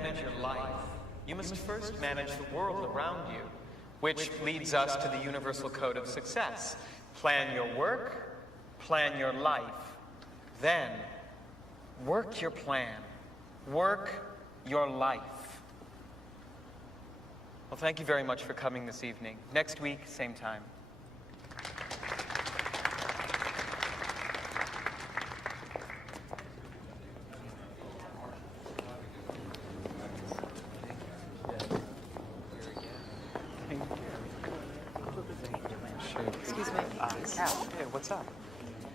manage your life, you must first manage the world around you, which leads us to the universal code of success. Plan your work, plan your life. Then, work your plan. Work your life. Well, thank you very much for coming this evening. Next week, same time. Excuse me. Hey, what's up?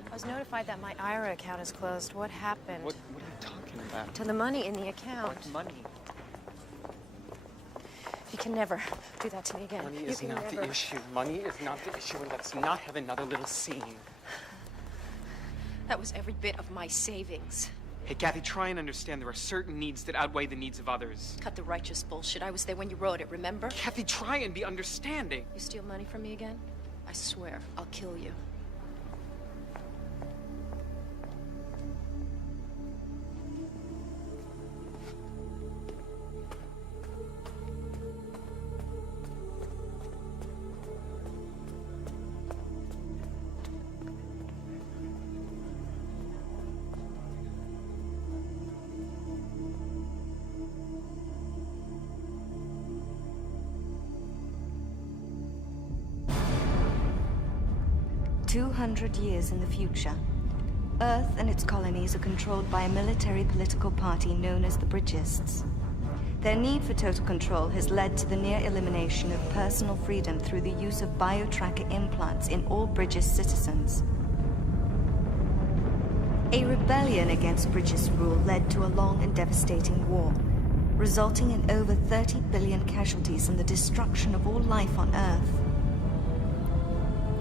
I was notified that my IRA account is closed. What happened? What are you talking about? To the money in the account. What money? You can never do that to me again. Money is not the issue. Money is not the issue, and let's not have another little scene. That was every bit of my savings. Hey, Kathy, try and understand there are certain needs that outweigh the needs of others. Cut the righteous bullshit. I was there when you wrote it, remember? Kathy, try and be understanding. You steal money from me again? I swear, I'll kill you. Years in the future, Earth and its colonies are controlled by a military-political party known as the Bridgists. Their need for total control has led to the near elimination of personal freedom through the use of biotracker implants in all Bridgist citizens. A rebellion against Bridgist rule led to a long and devastating war, resulting in over 30 billion casualties and the destruction of all life on Earth.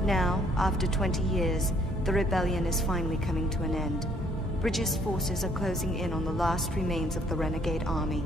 Now, after 20 years, the rebellion is finally coming to an end. Bridgist forces are closing in on the last remains of the renegade army.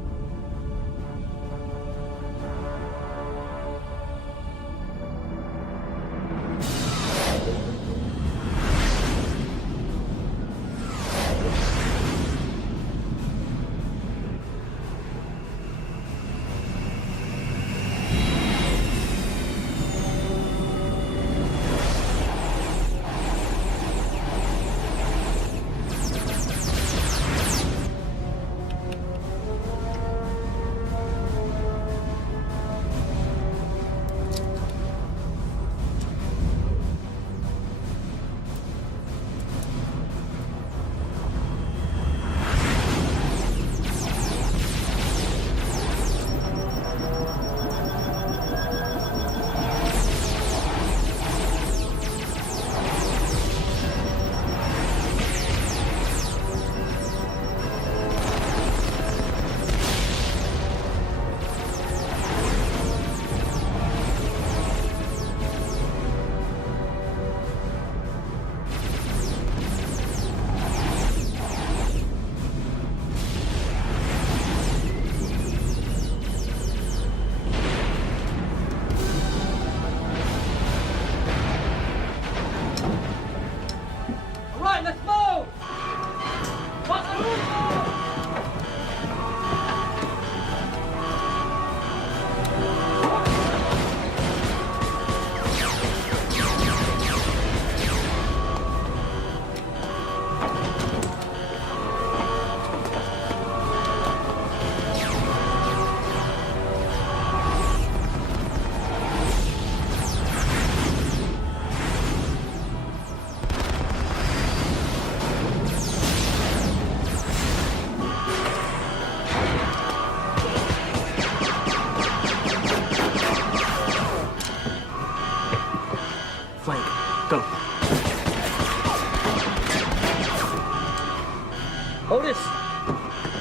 Otis!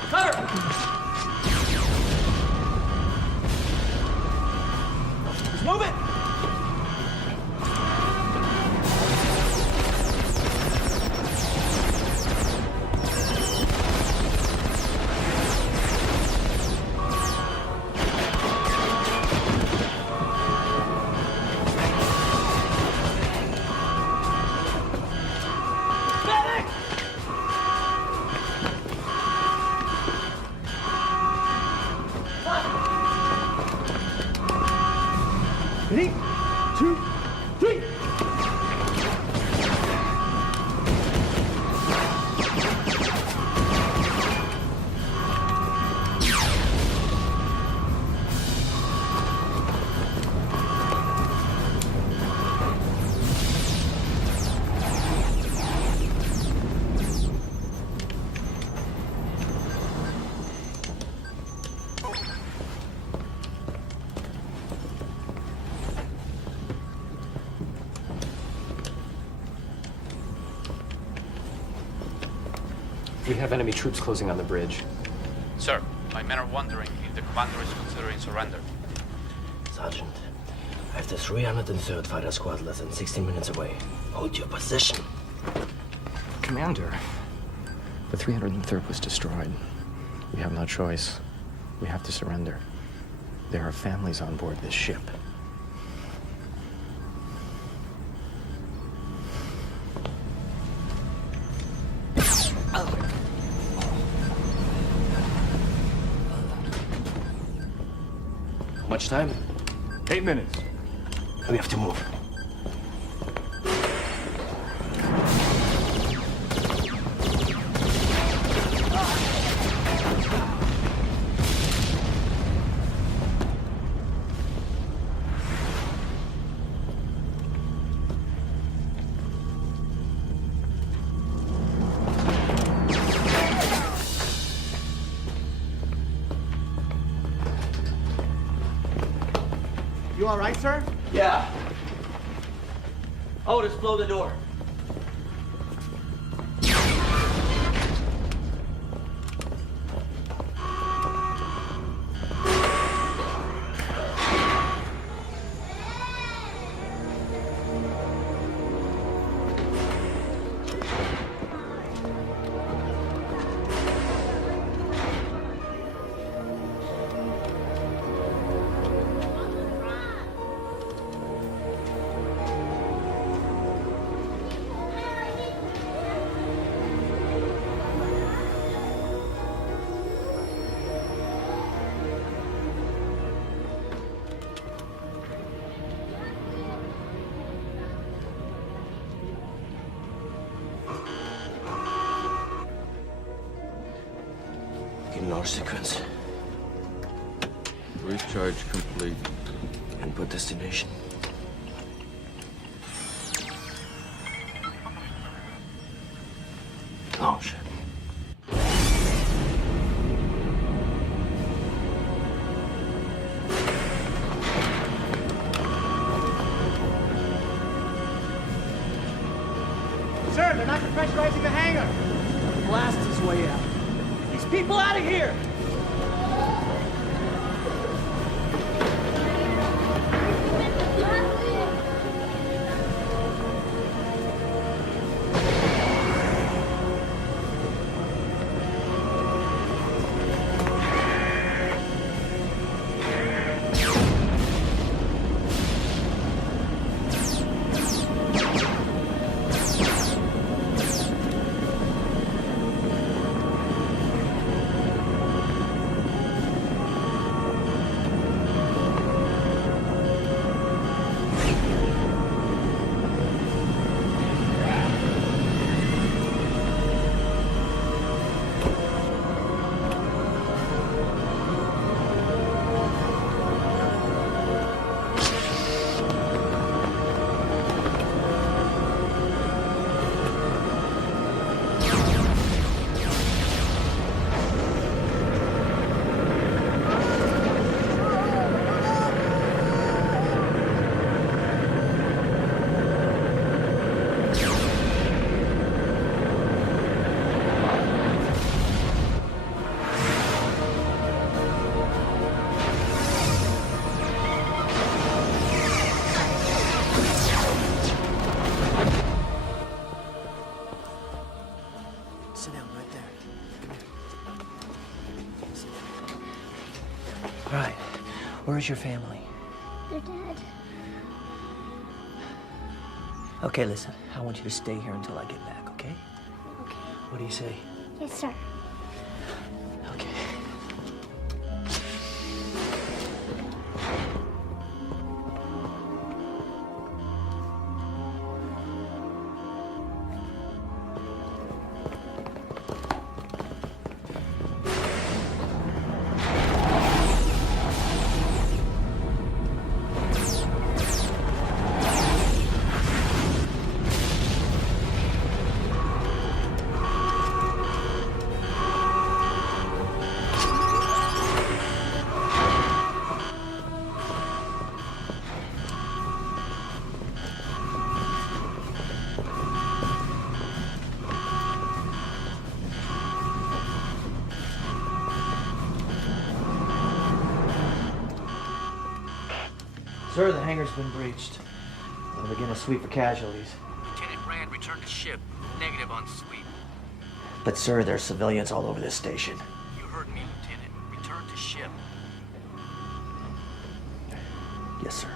Cover! Move it! Ready? 2, 3. We have enemy troops closing on the bridge. Sir, my men are wondering if the commander is considering surrender. Sergeant, I have the 303rd Fighter Squad less than 60 minutes away. Hold your position. Commander, the 303rd was destroyed. We have no choice. We have to surrender. There are families on board this ship. How much time? 8 minutes. We have to move. You all right, sir? Yeah. Otis, blow the door. Begin launch sequence. Recharge complete. Input destination. Launch. Sir, they're not depressurizing the hangar. Blast his way out. These people out of here! Sit down right there. All right. Where's your family? Your dad. Okay, listen. I want you to stay here until I get back, okay? Okay. What do you say? Yes, sir. Okay. Sir, the hangar's been breached. We'll begin a sweep for casualties. Lieutenant Rand, return to ship. Negative on sweep. But sir, there's civilians all over this station. You heard me, Lieutenant. Return to ship. Yes, sir.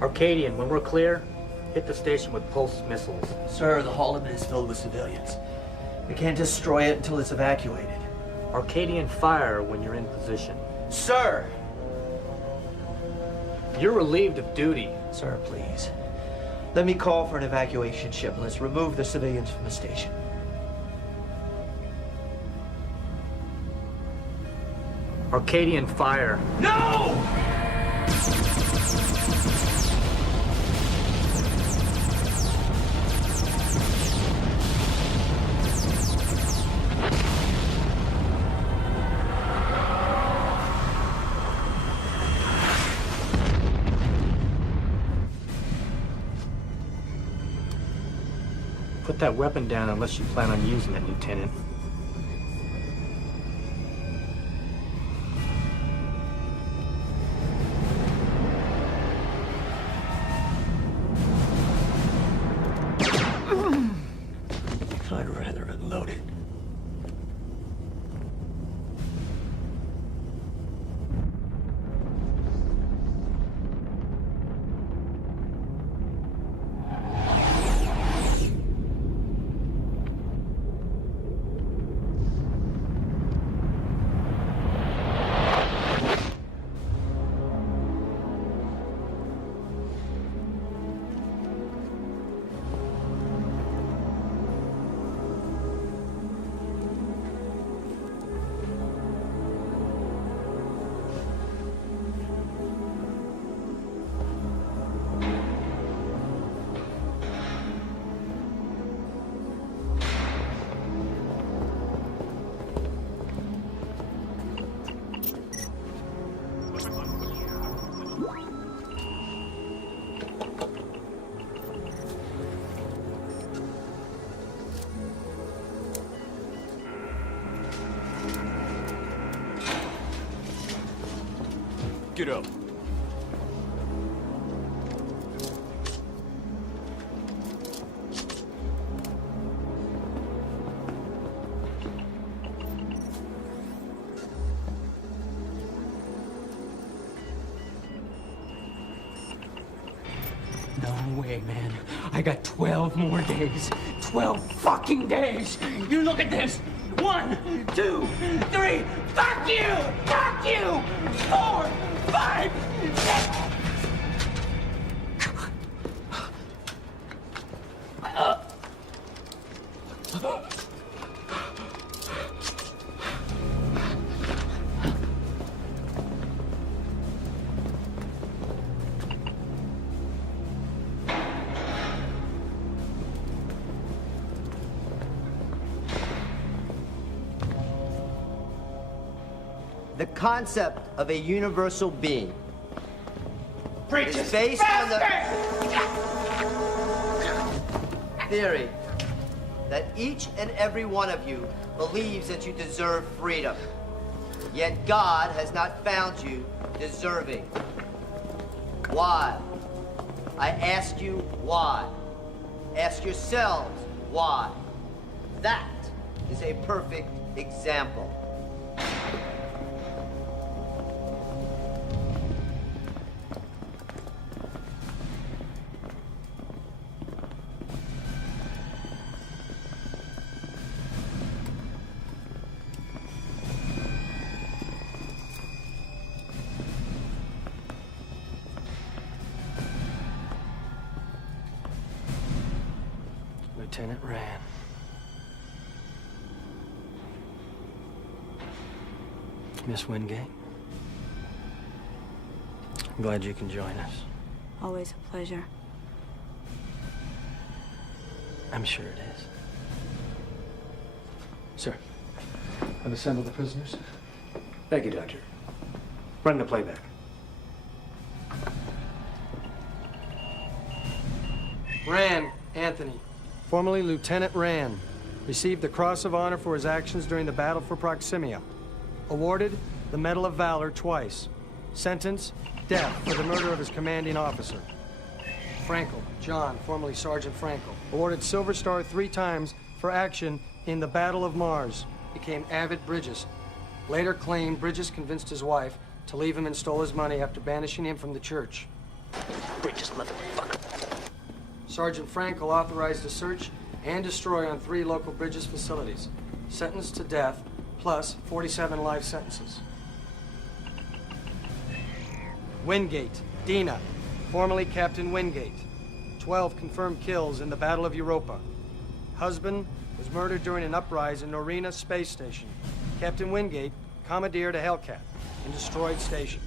Arcadian, when we're clear, hit the station with pulse missiles. Sir, the hull of it is filled with civilians. We can't destroy it until it's evacuated. Arcadian, fire when you're in position. Sir! You're relieved of duty. Sir, please. Let me call for an evacuation ship and let's remove the civilians from the station. Arcadian, fire. No! Put that weapon down unless you plan on using it, Lieutenant. I'd rather unload it. Get up. No way, man. I got 12 more days. 12 fucking days. You look at this. 1, 2, 3. Fuck you! Fuck you! 4, 5, 6. The concept of a universal being is Preach based on the theory that each and every one of you believes that you deserve freedom. Yet God has not found you deserving. Why? I ask you why. Ask yourselves why. That is a perfect example. Lieutenant Rand. Miss Wingate, I'm glad you can join us. Always a pleasure. I'm sure it is. Sir, I've assembled the prisoners. Thank you, Doctor. Run the playback. Rand Anthony, formerly Lieutenant Rand, received the Cross of Honor for his actions during the Battle for Proximia. Awarded the Medal of Valor twice. Sentence, death for the murder of his commanding officer. Frankel, John, formerly Sergeant Frankel, awarded Silver Star 3 times for action in the Battle of Mars. Became avid Bridges. Later claimed Bridges convinced his wife to leave him and stole his money after banishing him from the church. Bridges, motherfucker. Sergeant Frankel authorized a search and destroy on 3 local Bridges facilities. Sentenced to death, plus 47 life sentences. Wingate, Dina, formerly Captain Wingate. 12 confirmed kills in the Battle of Europa. Husband was murdered during an uprising in Norina Space Station. Captain Wingate commandeered a Hellcat and destroyed station.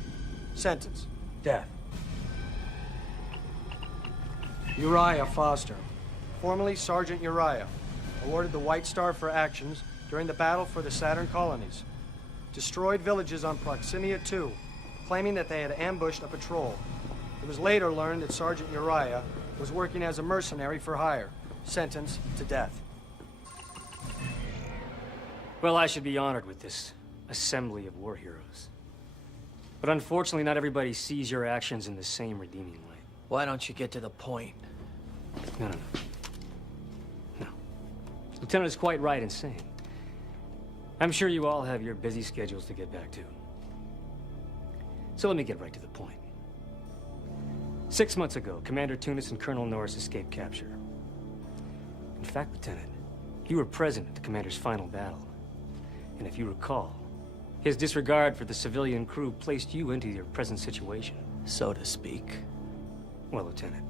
Sentence, death. Uriah Foster, formerly Sergeant Uriah, awarded the White Star for actions during the battle for the Saturn colonies. Destroyed villages on Proximia 2, claiming that they had ambushed a patrol. It was later learned that Sergeant Uriah was working as a mercenary for hire, sentenced to death. Well, I should be honored with this assembly of war heroes. But unfortunately, not everybody sees your actions in the same redeeming light. Why don't you get to the point? No. Lieutenant is quite right in saying. I'm sure you all have your busy schedules to get back to. So let me get right to the point. 6 months ago, Commander Tunis and Colonel Norris escaped capture. In fact, Lieutenant, you were present at the commander's final battle. And if you recall, his disregard for the civilian crew placed you into your present situation. So to speak. Well, Lieutenant,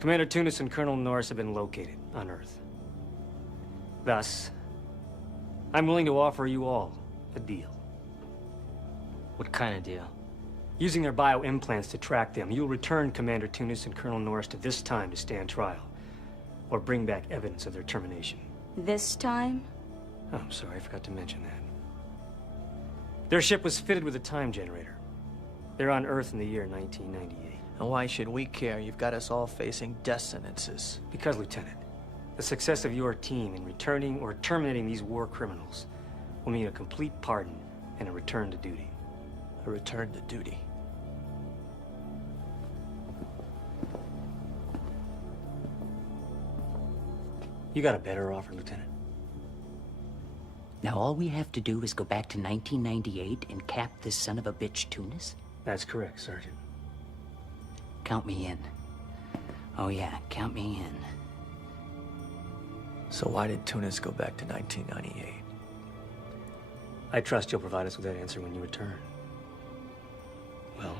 Commander Tunis and Colonel Norris have been located on Earth. Thus, I'm willing to offer you all a deal. What kind of deal? Using their bio-implants to track them, you'll return Commander Tunis and Colonel Norris to this time to stand trial, or bring back evidence of their termination. This time? Oh, I'm sorry, I forgot to mention that. Their ship was fitted with a time generator. They're on Earth in the year 1998. And why should we care? You've got us all facing death sentences. Because, Lieutenant, the success of your team in returning or terminating these war criminals will mean a complete pardon and a return to duty. A return to duty. You got a better offer, Lieutenant? Now all we have to do is go back to 1998 and cap this son of a bitch Tunis? That's correct, Sergeant. Count me in. Oh yeah, count me in. So why did Tunis go back to 1998? I trust you'll provide us with that answer when you return. Well,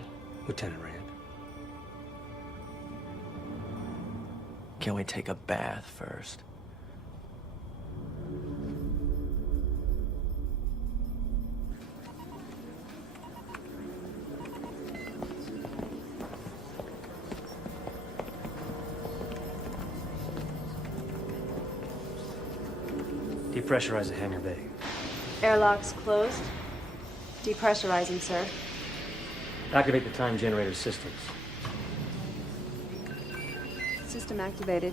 Lieutenant Rand. Can we take a bath first? Depressurize the hangar bay. Airlocks closed. Depressurizing, sir. Activate the time generator systems. System activated.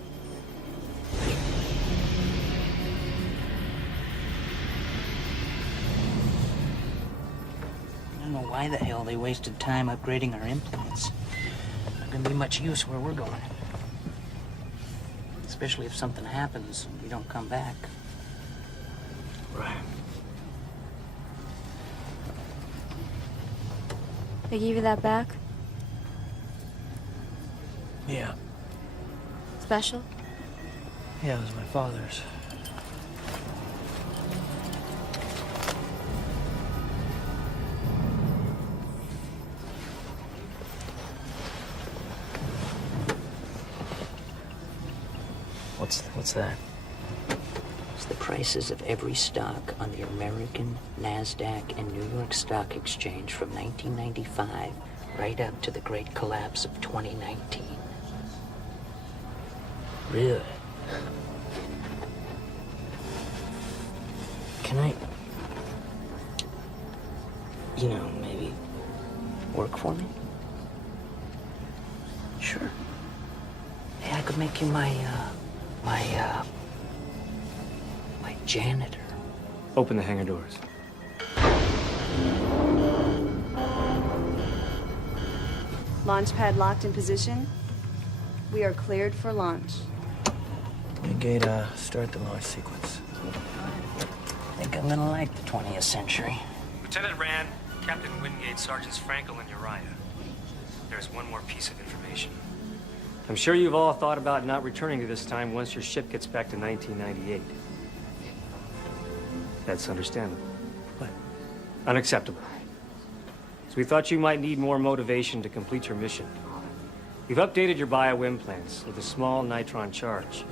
I don't know why the hell they wasted time upgrading our implants. Not gonna be much use where we're going. Especially if something happens and we don't come back. Right. They gave you that back? Yeah. Special? Yeah, it was my father's. What's that? It's the prices of every stock on the American, NASDAQ, and New York Stock Exchange from 1995 right up to the great collapse of 2019. Really? Can I, maybe Work for me? Sure. Hey, I could make you my janitor. Open the hangar doors. Launch pad locked in position. We are cleared for launch. Gate, start the launch sequence. I think I'm gonna like the 20th century. Lieutenant Rand, Captain Wingate, Sergeants Frankel and Uriah. There's one more piece of information. I'm sure you've all thought about not returning to this time once your ship gets back to 1998. That's understandable, but unacceptable. So we thought you might need more motivation to complete your mission. We've updated your bio-implants with a small nitron charge.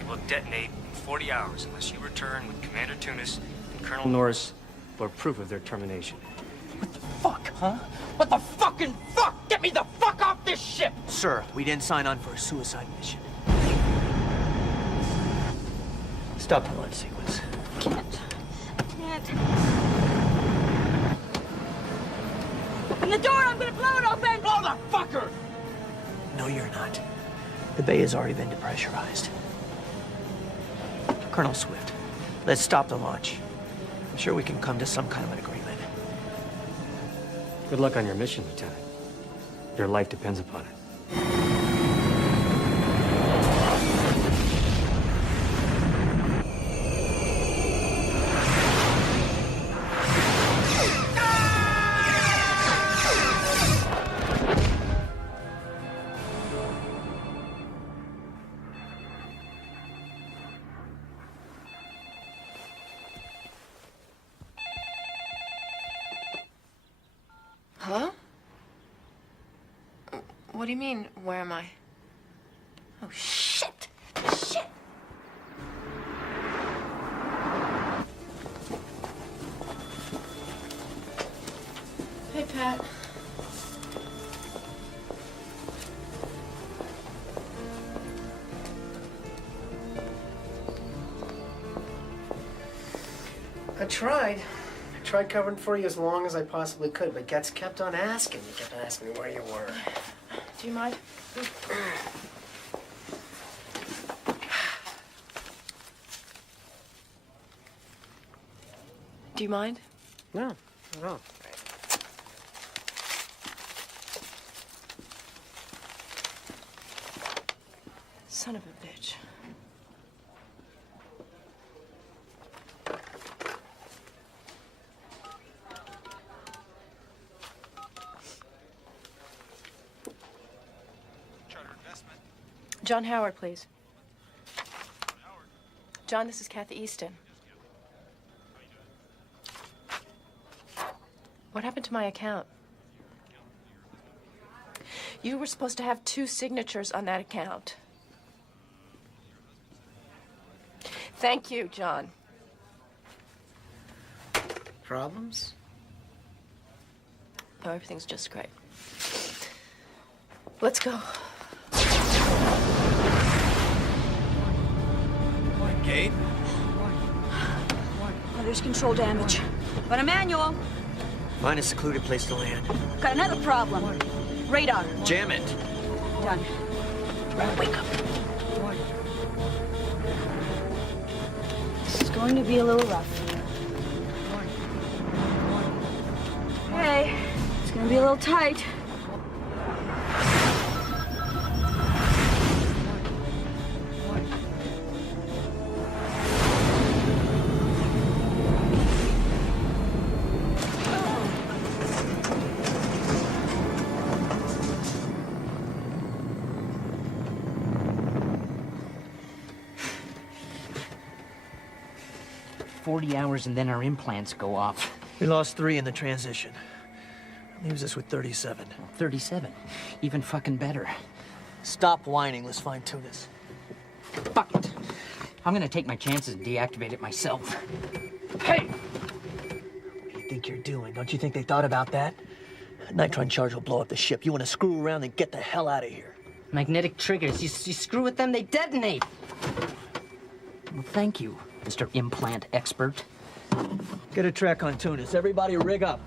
It will detonate in 40 hours unless you return with Commander Tunis and Colonel Norris for proof of their termination. What the fuck, huh? What the fucking fuck? Get me the fuck off this ship! Sir, we didn't sign on for a suicide mission. Stop the launch sequence. Can't. Open the door, I'm gonna blow it open! Blow the fucker! No, you're not. The bay has already been depressurized. Colonel Swift, let's stop the launch. I'm sure we can come to some kind of an agreement. Good luck on your mission, Lieutenant. Your life depends upon it. Hello? What do you mean, where am I? Oh, shit! Shit! Hey, Pat. I tried covering for you as long as I possibly could, but Getz kept on asking. He kept on asking me where you were. Do you mind? Do you mind? No, not at all. Son of a bitch. John Howard, please. John, this is Kathy Easton. What happened to my account? You were supposed to have 2 signatures on that account. Thank you, John. Problems? Oh, everything's just great. Let's go. Gate? Oh, there's control damage. But a manual. Find a secluded place to land. Got another problem. Radar. Jam it. Done. Wake up. This is going to be a little rough. Hey, it's going to be a little tight. Hours and then our implants go off. We lost 3 in the transition. Leaves us with 37. 37. Even fucking better. Stop whining. Let's find Tunis. Fucking I'm gonna take my chances and deactivate it myself. Hey! What do you think you're doing? Don't you think they thought about that? Nitron charge will blow up the ship. You want to screw around and get the hell out of here. Magnetic triggers. You screw with them, they detonate. Well, thank you, Mr. Implant Expert. Get a track on Tunis. Everybody rig up.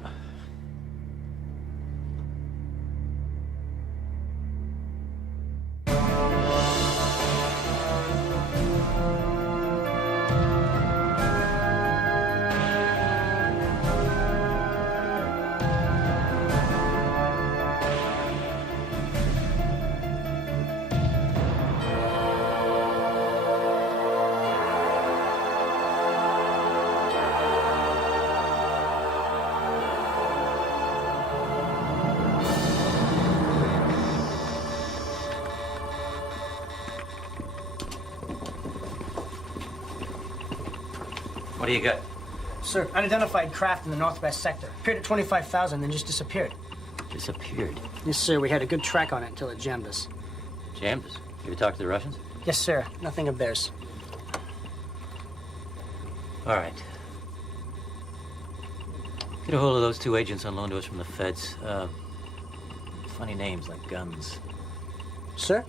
What do you got? Sir, unidentified craft in the northwest sector. Appeared at 25,000, then just disappeared. Disappeared. Yes, sir. We had a good track on it until it jammed us. Jammed us? You talk to the Russians? Yes, sir. Nothing of theirs. All right. Get a hold of those two agents on loan to us from the feds. Funny names like guns. Sir?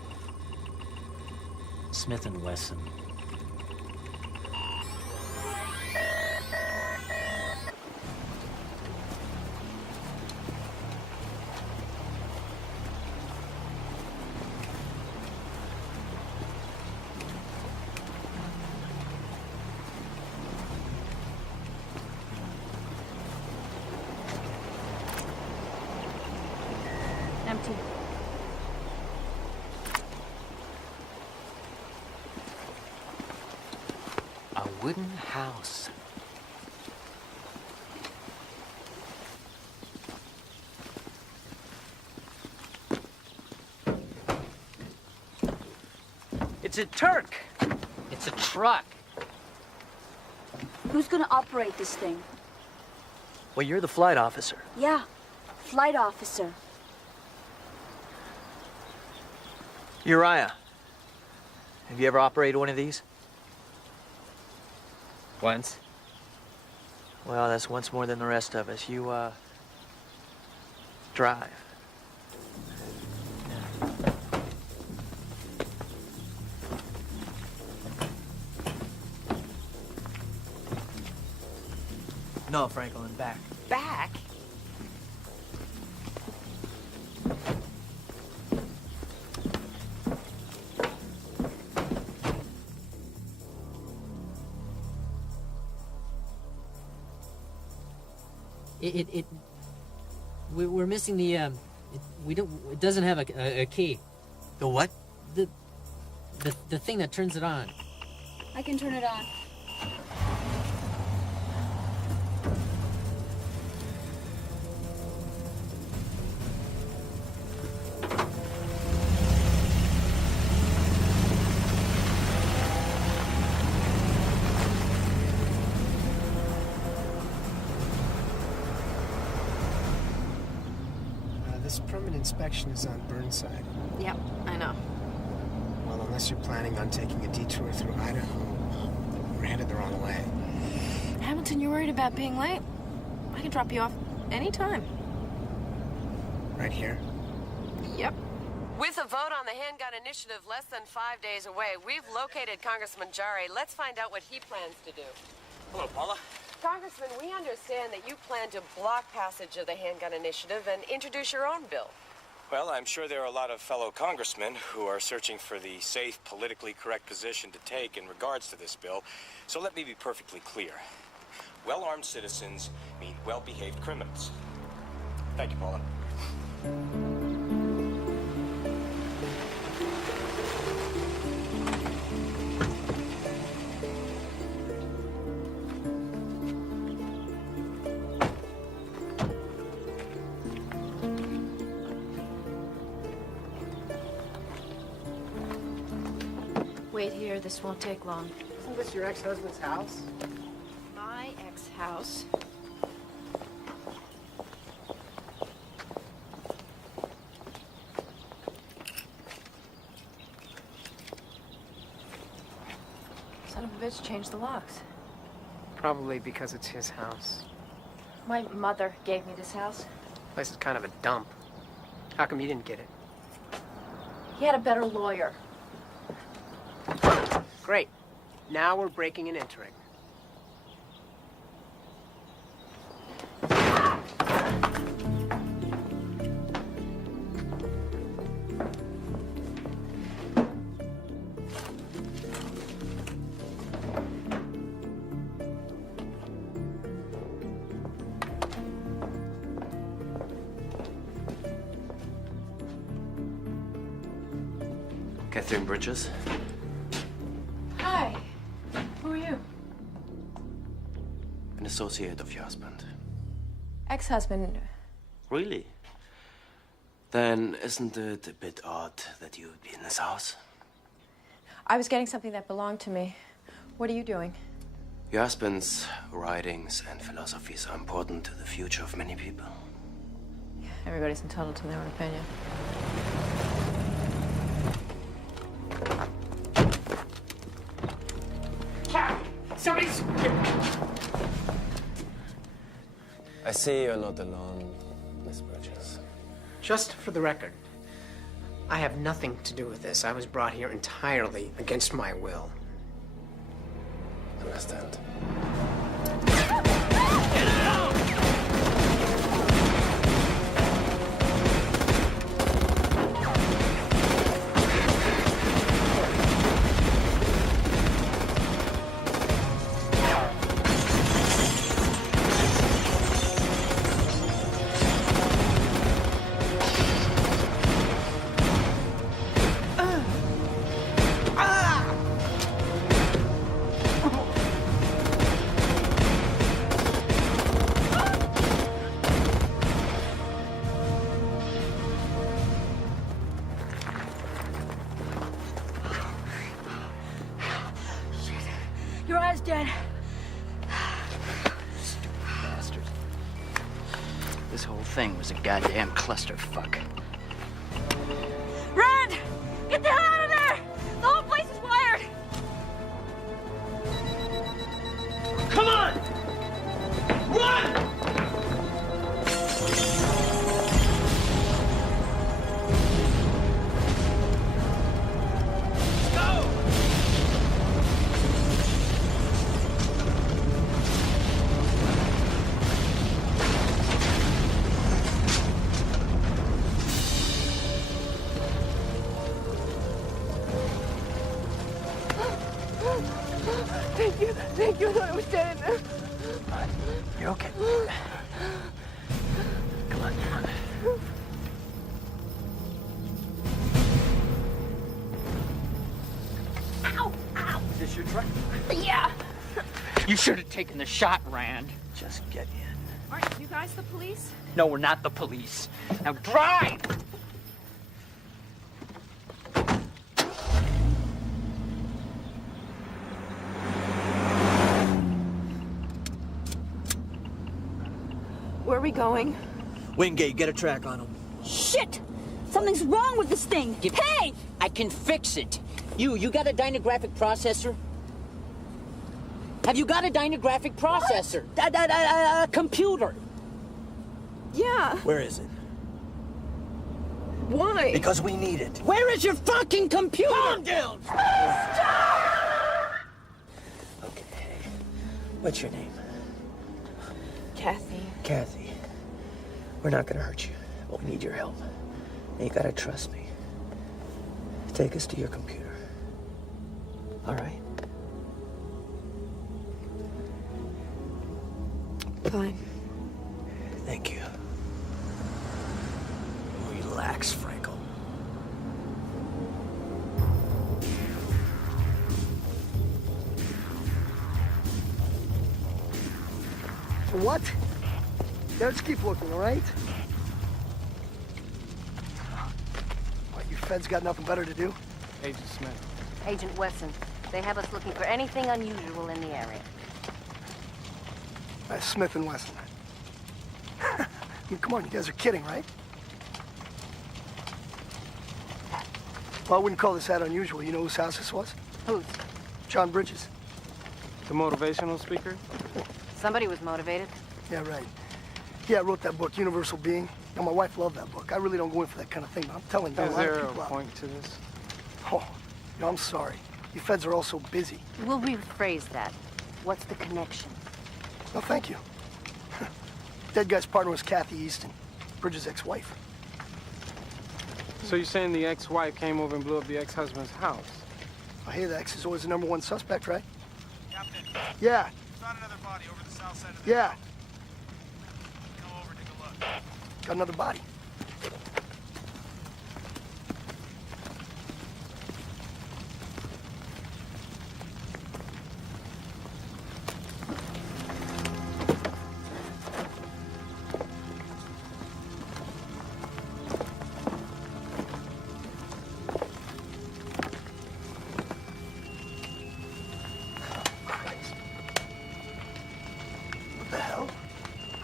Smith and Wesson. Empty. A wooden house. It's a Turk. It's a truck. Who's gonna operate this thing? Well, you're the flight officer. Yeah, flight officer. Uriah, have you ever operated one of these? Once. Well, that's once more than the rest of us. You, drive. No, Franklin, back. Back? We're missing the, it doesn't have a key. The what? The thing that turns it on. I can turn it on. This permanent inspection is on Burnside. Yep, I know. Well, unless you're planning on taking a detour through Idaho, we're headed the wrong way. Hamilton, you're worried about being late? I can drop you off anytime. Right here? Yep. With a vote on the handgun initiative less than 5 days away, we've located Congressman Jari. Let's find out what he plans to do. Hello, Paula. Congressman, we understand that you plan to block passage of the handgun initiative and introduce your own bill. Well, I'm sure there are a lot of fellow congressmen who are searching for the safe, politically correct position to take in regards to this bill. So let me be perfectly clear. Well-armed citizens mean well-behaved criminals. Thank you, Paula. Wait here, this won't take long. Isn't this your ex-husband's house? My ex-house. So, Son of a bitch changed the locks. Probably because it's his house. My mother gave me this house. Place is kind of a dump. How come you didn't get it? He had a better lawyer. Great. Now we're breaking and entering. Catherine Bridges? Hi. Who are you? An associate of your husband. Ex-husband. Really? Then isn't it a bit odd that you would be in this house? I was getting something that belonged to me. What are you doing? Your husband's writings and philosophies are important to the future of many people. Everybody's entitled to their own opinion. Somebody's... I see you're not alone, Miss Bridges. Just for the record, I have nothing to do with this. I was brought here entirely against my will. Understand. Your eye's dead. Stupid bastard. This whole thing was a goddamn clusterfuck. Red! Get the hell out of there! The whole place is wired! Come on! Run! Thank you, I thought I was dead in there. You're okay. Come on, come on. Ow! Ow! Is this your truck? Yeah! You should have taken the shot, Rand. Just get in. Aren't you guys the police? No, we're not the police. Now drive! Where are we going? Wingate, get a track on him. Shit! Something's wrong with this thing! Hey! I can fix it. You got a dynographic processor? Have you got a dynographic processor? Computer. Yeah. Where is it? Why? Because we need it. Where is your fucking computer? Calm down! Okay. What's your name? Kathy. Kathy. We're not gonna hurt you, but we need your help. And you gotta trust me. Take us to your computer. All right? Fine. Thank you. Relax, Frankel. What? Yeah, just keep looking, all right? What, you feds got nothing better to do? Agent Smith. Agent Wesson, they have us looking for anything unusual in the area. Smith and Wesson. I mean, come on, you guys are kidding, right? Well, I wouldn't call this that unusual. You know whose house this was? Whose? John Bridges. The motivational speaker? Somebody was motivated. Yeah, right. Yeah, I wrote that book, Universal Being. Now, my wife loved that book. I really don't go in for that kind of thing, but I'm telling you, Is there a people point to this? Oh, no, I'm sorry. You feds are all so busy. We'll rephrase that. What's the connection? No, thank you. Dead guy's partner was Kathy Easton, Bridges' ex-wife. So you're saying the ex-wife came over and blew up the ex-husband's house? I hear the ex is always the #1 suspect, right? Captain. Yeah. Found another body over the south side of the Yeah. Come over, take a look. Got another body.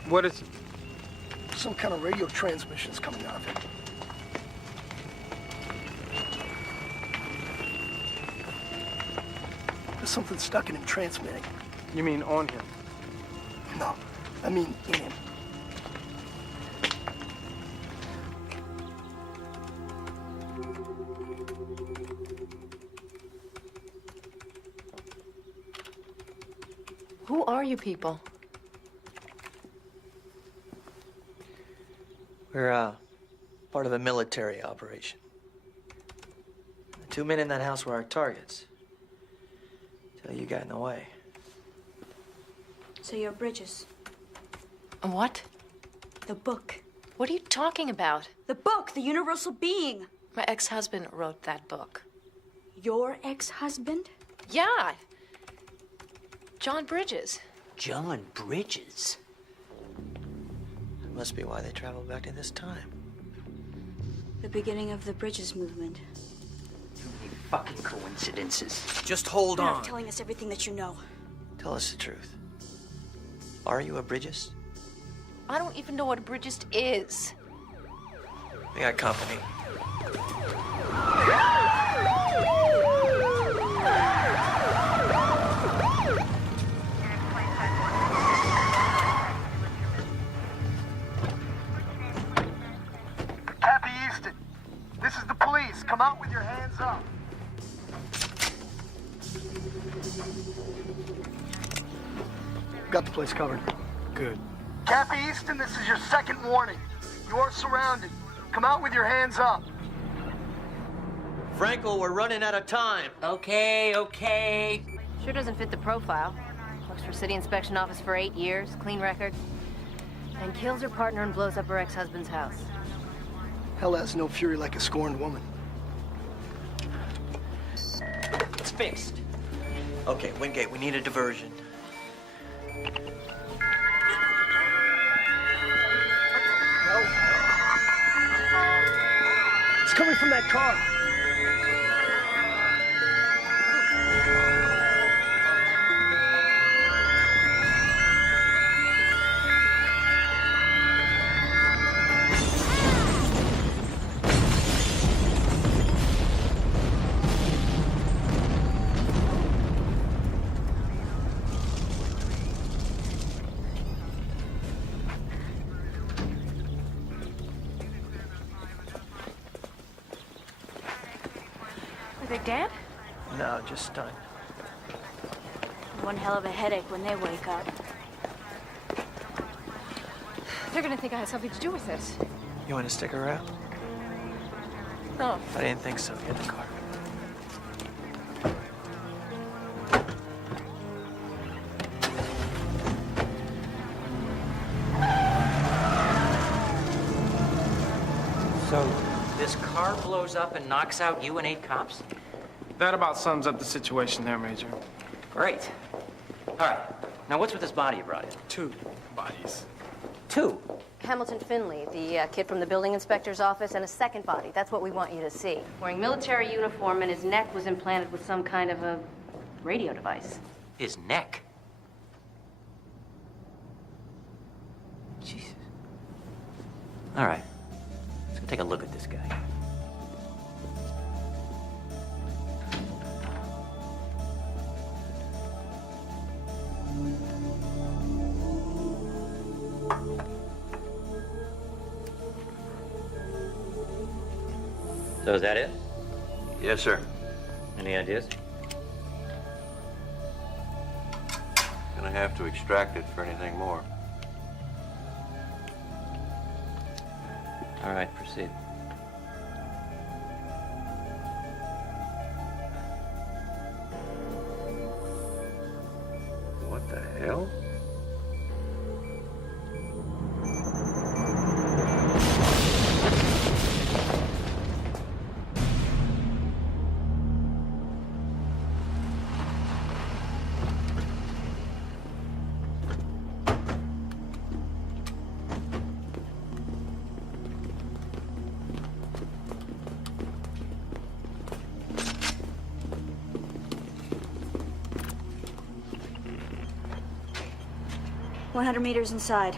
What is it? Some kind of radio transmissions coming out of it. There's something stuck in him transmitting. You mean on him? No, I mean in him. Who are you people? We're, part of a military operation. The 2 men in that house were our targets. Till you got in the way. So you're Bridges. What? The book. What are you talking about? The book, the universal being. My ex-husband wrote that book. Your ex-husband? Yeah. John Bridges. John Bridges? Must be why they traveled back to this time. The beginning of the Bridges movement. Too many fucking coincidences. Just hold You're on. not telling us everything that you know. Tell us the truth. Are you a Bridges? I don't even know what a Bridges is. We got company. Kathy Easton, this is the police. Come out with your hands up. Got the place covered. Good. Kathy Easton, this is your second warning. You are surrounded. Come out with your hands up. Frankel, we're running out of time. Okay. Sure doesn't fit the profile. Works for City Inspection Office for 8 years, clean record. And kills her partner and blows up her ex-husband's house. Hell has no fury like a scorned woman. It's fixed. Okay, Wingate, we need a diversion. It's coming from that car. Are they dead? No, just stunned. One hell of a headache when they wake up. They're gonna think I had something to do with this. You want to stick around? No. I didn't think so. Get in the car. So, this car blows up and knocks out you and 8 cops? That about sums up the situation there, Major. Great. All right. Now, what's with this body you brought in? 2 bodies. 2? Hamilton Finley, the kid from the building inspector's office, and a second body. That's what we want you to see. Wearing military uniform, and his neck was implanted with some kind of a radio device. His neck? Jesus. All right. Let's go take a look at this guy. So is that it? Yes, sir. Any ideas? Gonna have to extract it for anything more. All right, proceed. What the hell? meters inside.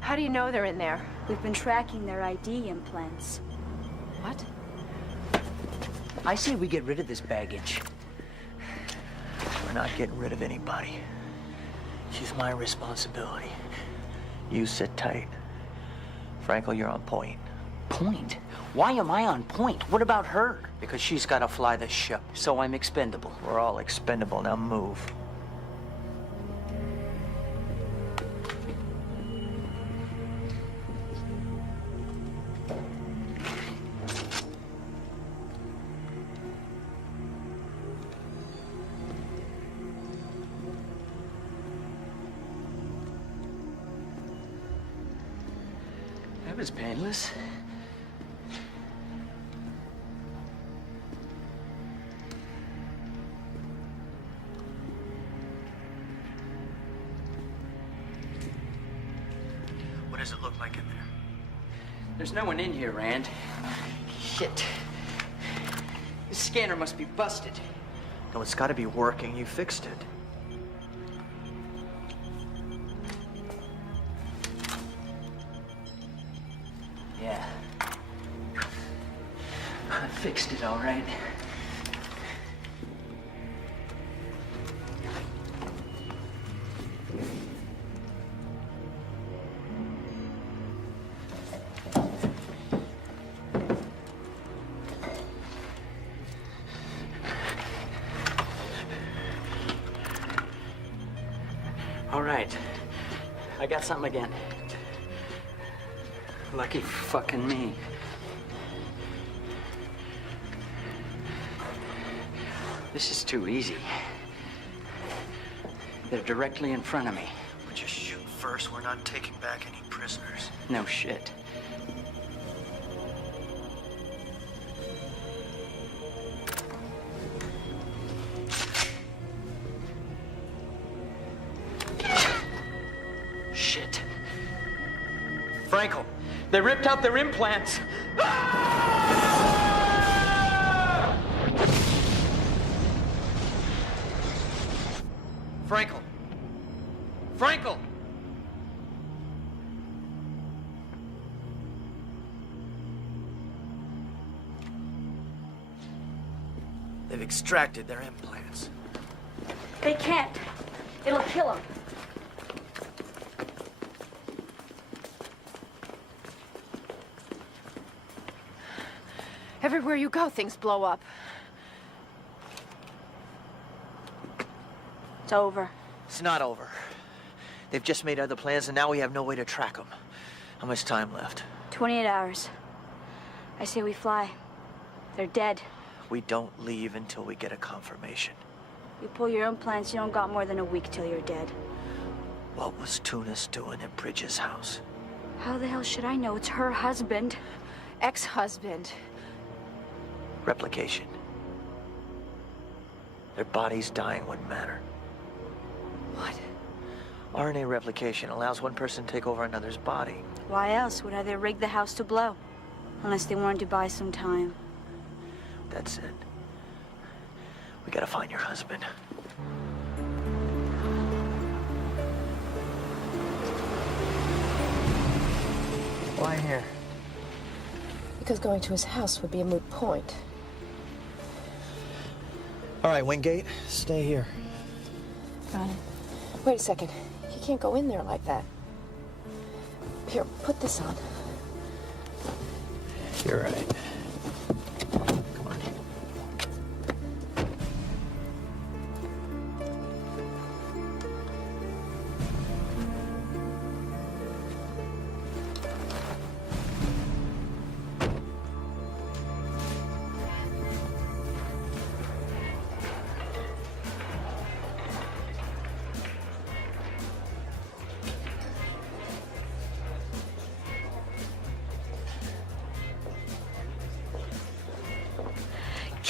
How do you know they're in there? We've been tracking their ID implants. What? I say we get rid of this baggage. We're not getting rid of anybody. She's my responsibility. You sit tight. Frankel, you're on point. Point? Why am I on point? What about her? Because she's got to fly the ship. So I'm expendable. We're all expendable. Now move. That was painless. What does it look like in there? There's no one in here, Rand. Shit. This scanner must be busted. No, it's got to be working. You fixed it. Yeah. I fixed it, all right. All right. I got something again. Lucky fucking me. This is too easy. They're directly in front of me. But just shoot first. We're not taking back any prisoners. No shit. Shit. Frankel, they ripped out their implants. Frankel! Frankel! They've extracted their implants. They can't. It'll kill them. Everywhere you go, things blow up. It's over. It's not over. They've just made other plans, and now we have no way to track them. How much time left? 28 hours. I say we fly. They're dead. We don't leave until we get a confirmation. You pull your implants, you don't got more than a week till you're dead. What was Tunis doing at Bridges' house? How the hell should I know? It's her husband. Ex-husband. Replication. Their bodies dying wouldn't matter. What? RNA replication allows one person to take over another's body. Why else would they rig the house to blow? Unless they wanted to buy some time. That's it. We gotta find your husband. Why here? Because going to his house would be a moot point. All right, Wingate, stay here. Got it. Wait a second. He can't go in there like that. Here, put this on. You're right.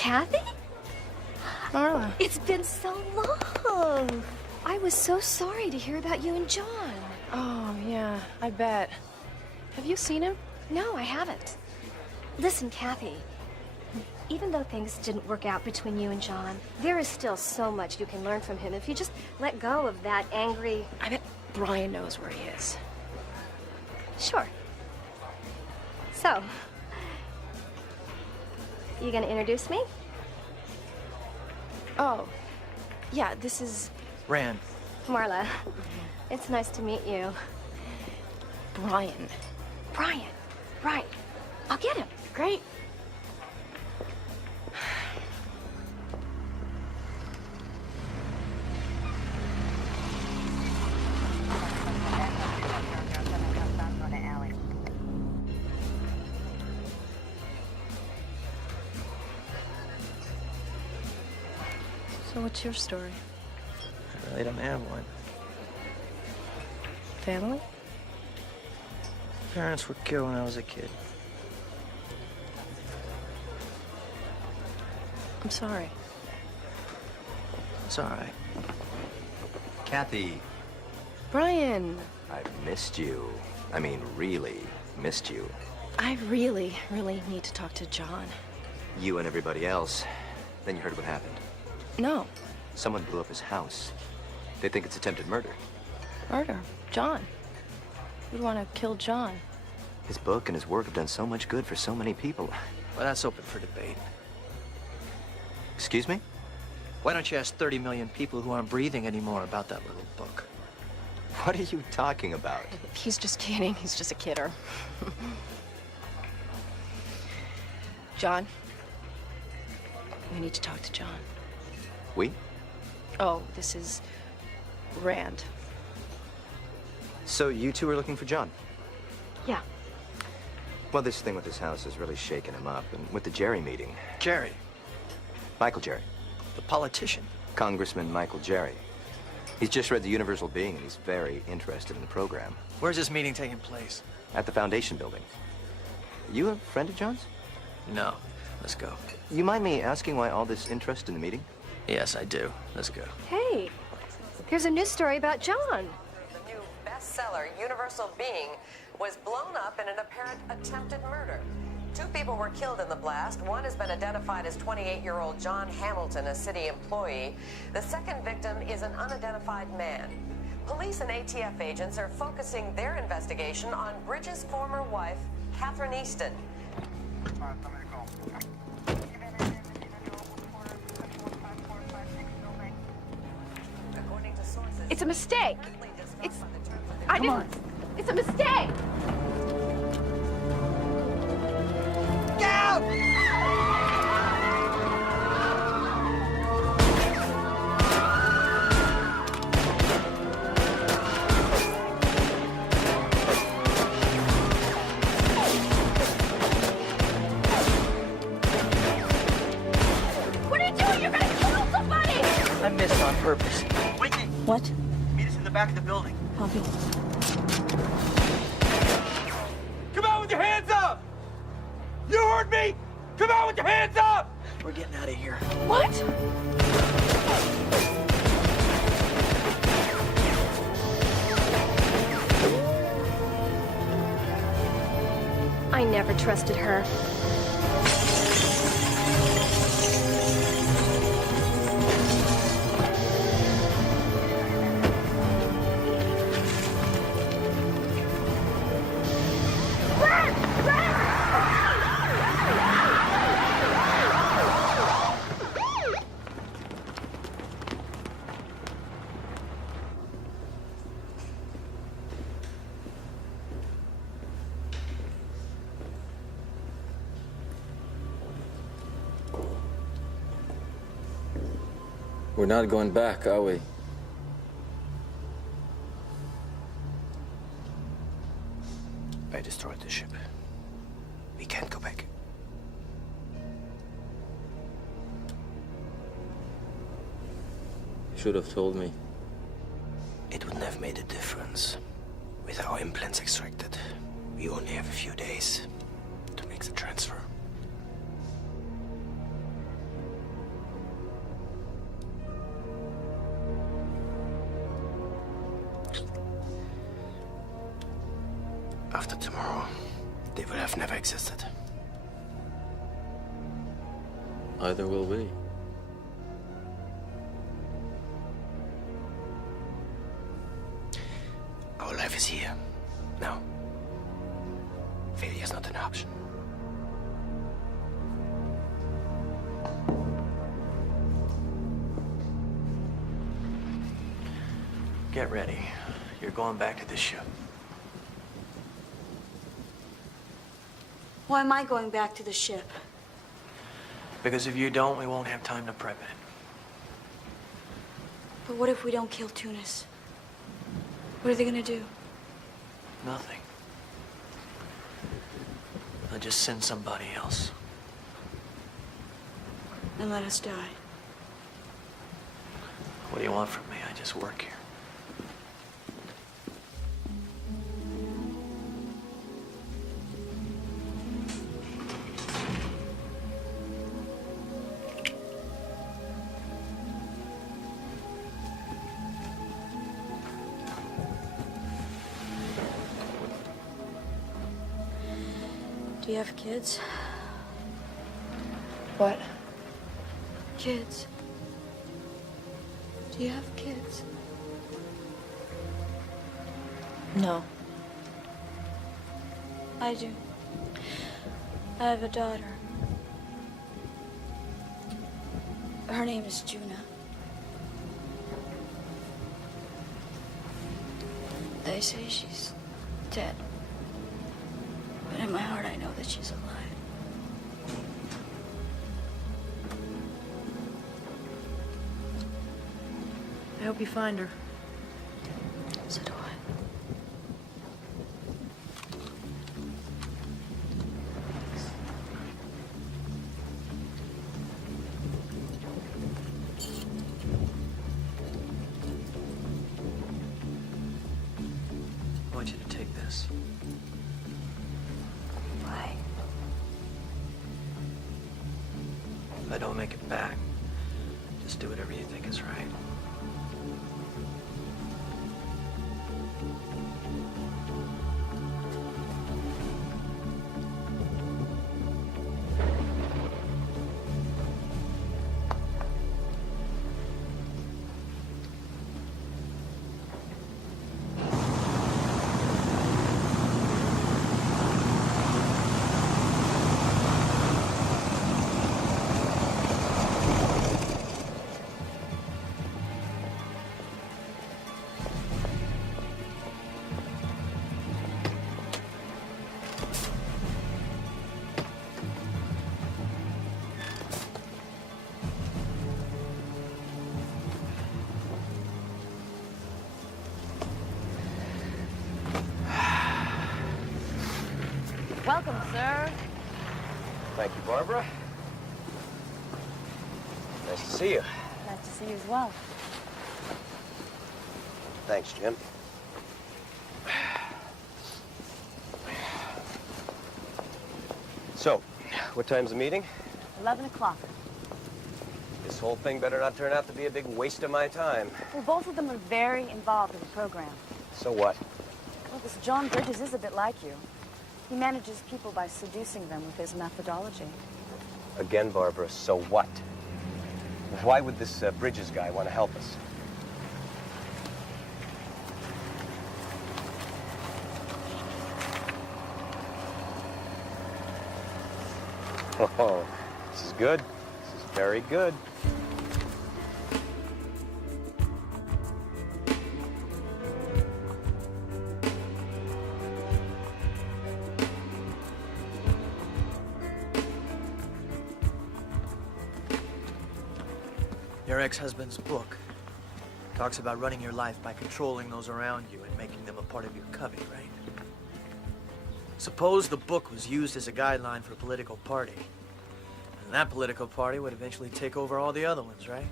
Kathy? Marla. It's been so long. I was so sorry to hear about you and John. Oh, yeah, I bet. Have you seen him? No, I haven't. Listen, Kathy. Even though things didn't work out between you and John, there is still so much you can learn from him if you just let go of that angry... I bet Brian knows where he is. Sure. So, you gonna introduce me? Oh, yeah, this is... Rand. Marla. It's nice to meet you. Brian. Brian. Right. I'll get him. Great. So what's your story? I really don't have one. Family? Parents were killed when I was a kid. I'm sorry. It's all right. Kathy, Brian! I've missed you. I mean, really missed you. I really, really need to talk to John. You and everybody else. Then you heard what happened. No. Someone blew up his house. They think it's attempted murder. Murder? John? Who'd want to kill John? His book and his work have done so much good for so many people. Well, that's open for debate. Excuse me? Why don't you ask 30 million people who aren't breathing anymore about that little book? What are you talking about? He's just kidding. He's just a kidder. John, we need to talk to John. We? Oh, this is Rand. So you two are looking for John? Yeah. Well, this thing with his house has really shaken him up. And with the Jerry meeting... Jerry? Michael Jerry. The politician? Congressman Michael Jerry. He's just read The Universal Being, and he's very interested in the program. Where's this meeting taking place? At the Foundation building. You a friend of John's? No. Let's go. You mind me asking why all this interest in the meeting? Yes, I do. Let's go. Hey, here's a news story about John. The new bestseller, Universal Being, was blown up in an apparent attempted murder. 2 people were killed in the blast. One has been identified as 28-year-old John Hamilton, a city employee. The second victim is an unidentified man. Police and ATF agents are focusing their investigation on Bridges' former wife, Catherine Easton. According to sources, It's a mistake. Come on. It's a mistake. Get out! What are you doing? You're gonna kill somebody! I missed on purpose. Whitney! What? Meet us in the back of the building. Copy. Come out with your hands up! You heard me? Come out with your hands up! We're getting out of here. What? I never trusted her. We're not going back, are we? I destroyed the ship. We can't go back. You should have told me. It wouldn't have made a difference. With our implants extracted, we only have a few days to make the transfer. Tomorrow, they will have never existed. Either will we. Our life is here, now. Failure is not an option. Get ready. You're going back to the ship. Why am I going back to the ship? Because if you don't, we won't have time to prep it. But what if we don't kill Tunis? What are they gonna do? Nothing. They'll just send somebody else. And let us die. What do you want from me? I just work here. Do you have kids? What? Kids. Do you have kids? No. I do. I have a daughter. Her name is Juna. They say she's dead. But in my heart, I know that she's alive. I hope you find her. So do I. I want you to take this. Why? If I don't make it back, just do whatever you think is right. Welcome, sir. Thank you, Barbara. Nice to see you. Nice to see you as well. Thanks, Jim. So, what time's the meeting? 11 o'clock. This whole thing better not turn out to be a big waste of my time. Well, both of them are very involved in the program. So what? Well, this John Bridges is a bit like you. He manages people by seducing them with his methodology. Again, Barbara, so what? Why would this Bridges guy want to help us? Oh, this is good. This is very good. Your ex-husband's book talks about running your life by controlling those around you and making them a part of your covey, right? Suppose the book was used as a guideline for a political party. And that political party would eventually take over all the other ones, right?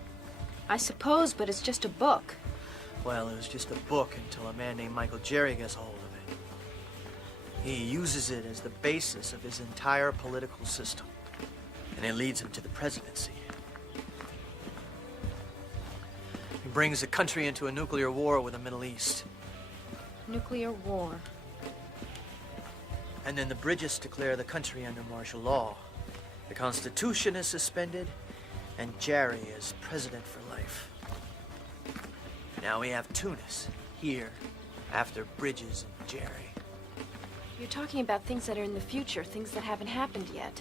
I suppose, but it's just a book. Well, it was just a book until a man named Michael Jerry gets a hold of it. He uses it as the basis of his entire political system. And it leads him to the presidency. He brings the country into a nuclear war with the Middle East. Nuclear war. And then the Bridges declare the country under martial law. The Constitution is suspended, and Jerry is president for life. Now we have Tunis here after Bridges and Jerry. You're talking about things that are in the future, things that haven't happened yet.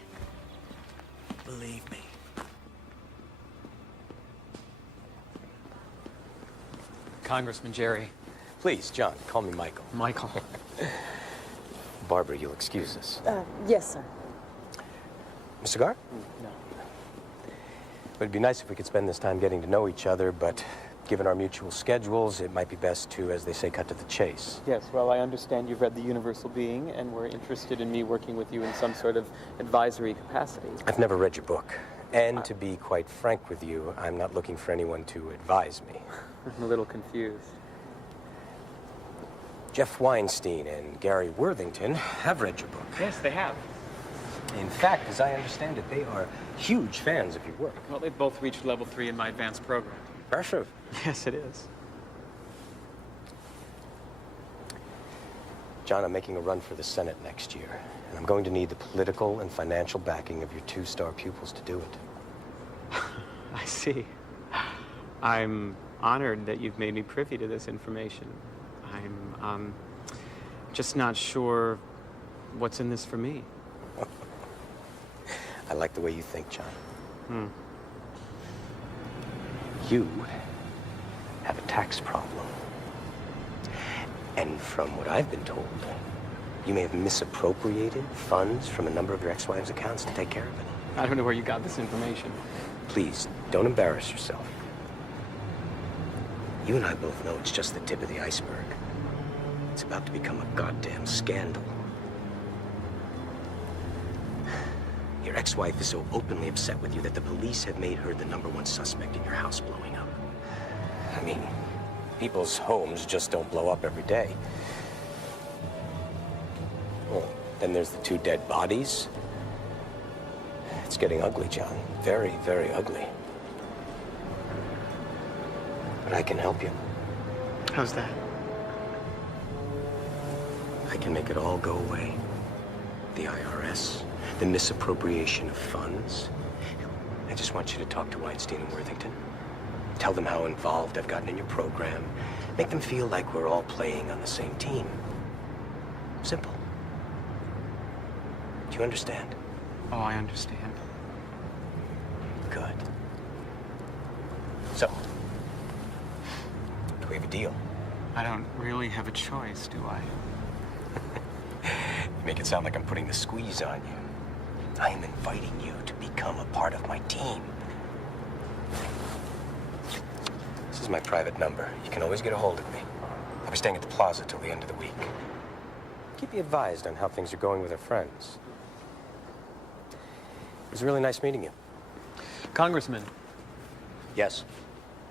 Believe me. Congressman Jerry. Please, John, call me Michael. Michael. Barbara, you'll excuse us. Yes, sir. A cigar? No. It'd be nice if we could spend this time getting to know each other, but given our mutual schedules, it might be best to, as they say, cut to the chase. Yes, well, I understand you've read The Universal Being and were interested in me working with you in some sort of advisory capacity. I've never read your book. And to be quite frank with you, I'm not looking for anyone to advise me. I'm a little confused. Jeff Weinstein and Gary Worthington have read your book. Yes, they have. In fact, as I understand it, they are huge fans of your work. Well, they've both reached level 3 in my advanced program. Impressive. Yes, it is. John, I'm making a run for the Senate next year, and I'm going to need the political and financial backing of your 2-star pupils to do it. I see. I'm honored that you've made me privy to this information. I'm just not sure what's in this for me. I like the way you think, John. Hmm. You have a tax problem. And from what I've been told, you may have misappropriated funds from a number of your ex-wives' accounts to take care of it. I don't know where you got this information. Please, don't embarrass yourself. You and I both know it's just the tip of the iceberg. It's about to become a goddamn scandal. Your ex-wife is so openly upset with you that the police have made her the #1 suspect in your house blowing up. I mean, people's homes just don't blow up every day. Well, then there's the 2 dead bodies. It's getting ugly, John. Very, very ugly. But I can help you. How's that? I can make it all go away. The IRS, the misappropriation of funds. I just want you to talk to Weinstein and Worthington. Tell them how involved I've gotten in your program. Make them feel like we're all playing on the same team. Simple. Do you understand? Oh, I understand. Good. So, do we have a deal? I don't really have a choice, do I? You make it sound like I'm putting the squeeze on you. I am inviting you to become a part of my team. This is my private number. You can always get a hold of me. I'll be staying at the plaza till the end of the week. Keep me advised on how things are going with our friends. It was really nice meeting you. Congressman. Yes?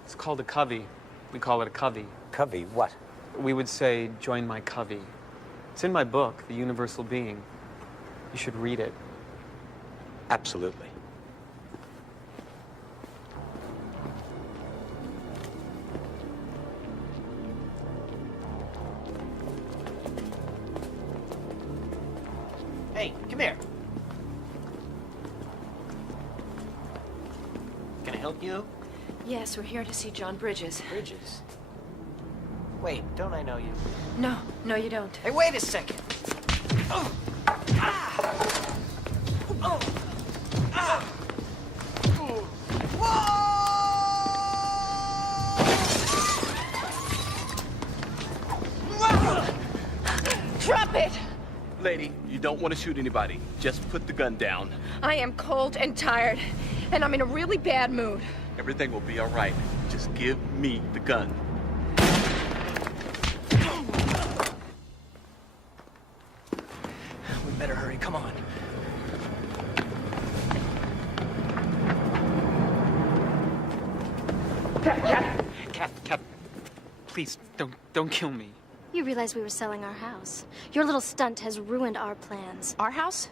It's called a covey. We call it a covey. Covey? What? We would say, join my covey. It's in my book, The Universal Being. You should read it. Absolutely. Hey, come here. Can I help you? Yes, we're here to see John Bridges. Bridges? Wait, don't I know you? No, you don't. Hey, wait a second. Oh. Ah. Oh. Ah. Drop it! Lady, you don't want to shoot anybody. Just put the gun down. I am cold and tired, and I'm in a really bad mood. Everything will be all right. Just give me the gun. We better hurry, come on. Kath, please, don't kill me. You realize we were selling our house. Your little stunt has ruined our plans. Our house?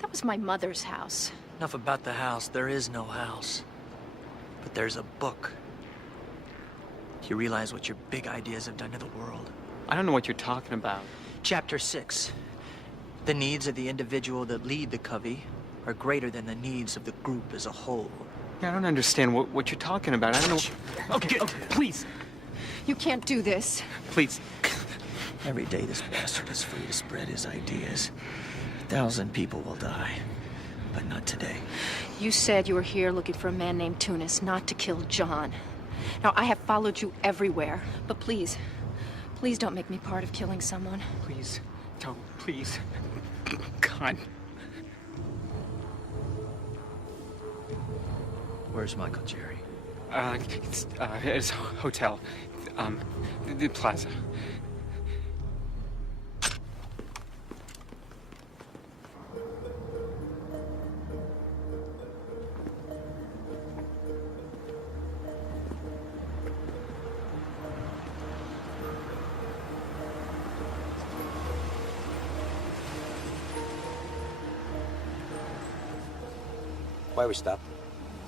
That was my mother's house. Enough about the house. There is no house. But there's a book. Do you realize what your big ideas have done to the world? I don't know what you're talking about. Chapter 6. The needs of the individual that lead the covey are greater than the needs of the group as a whole. Yeah, I don't understand what you're talking about. I don't know. Okay, please. You can't do this. Please. Every day this bastard is free to spread his ideas. 1,000 people will die, but not today. You said you were here looking for a man named Tunis, not to kill John. Now, I have followed you everywhere, but please don't make me part of killing someone. Please, don't, please. God. Where's Michael Jerry? It's his hotel. The plaza. Why are we stopped?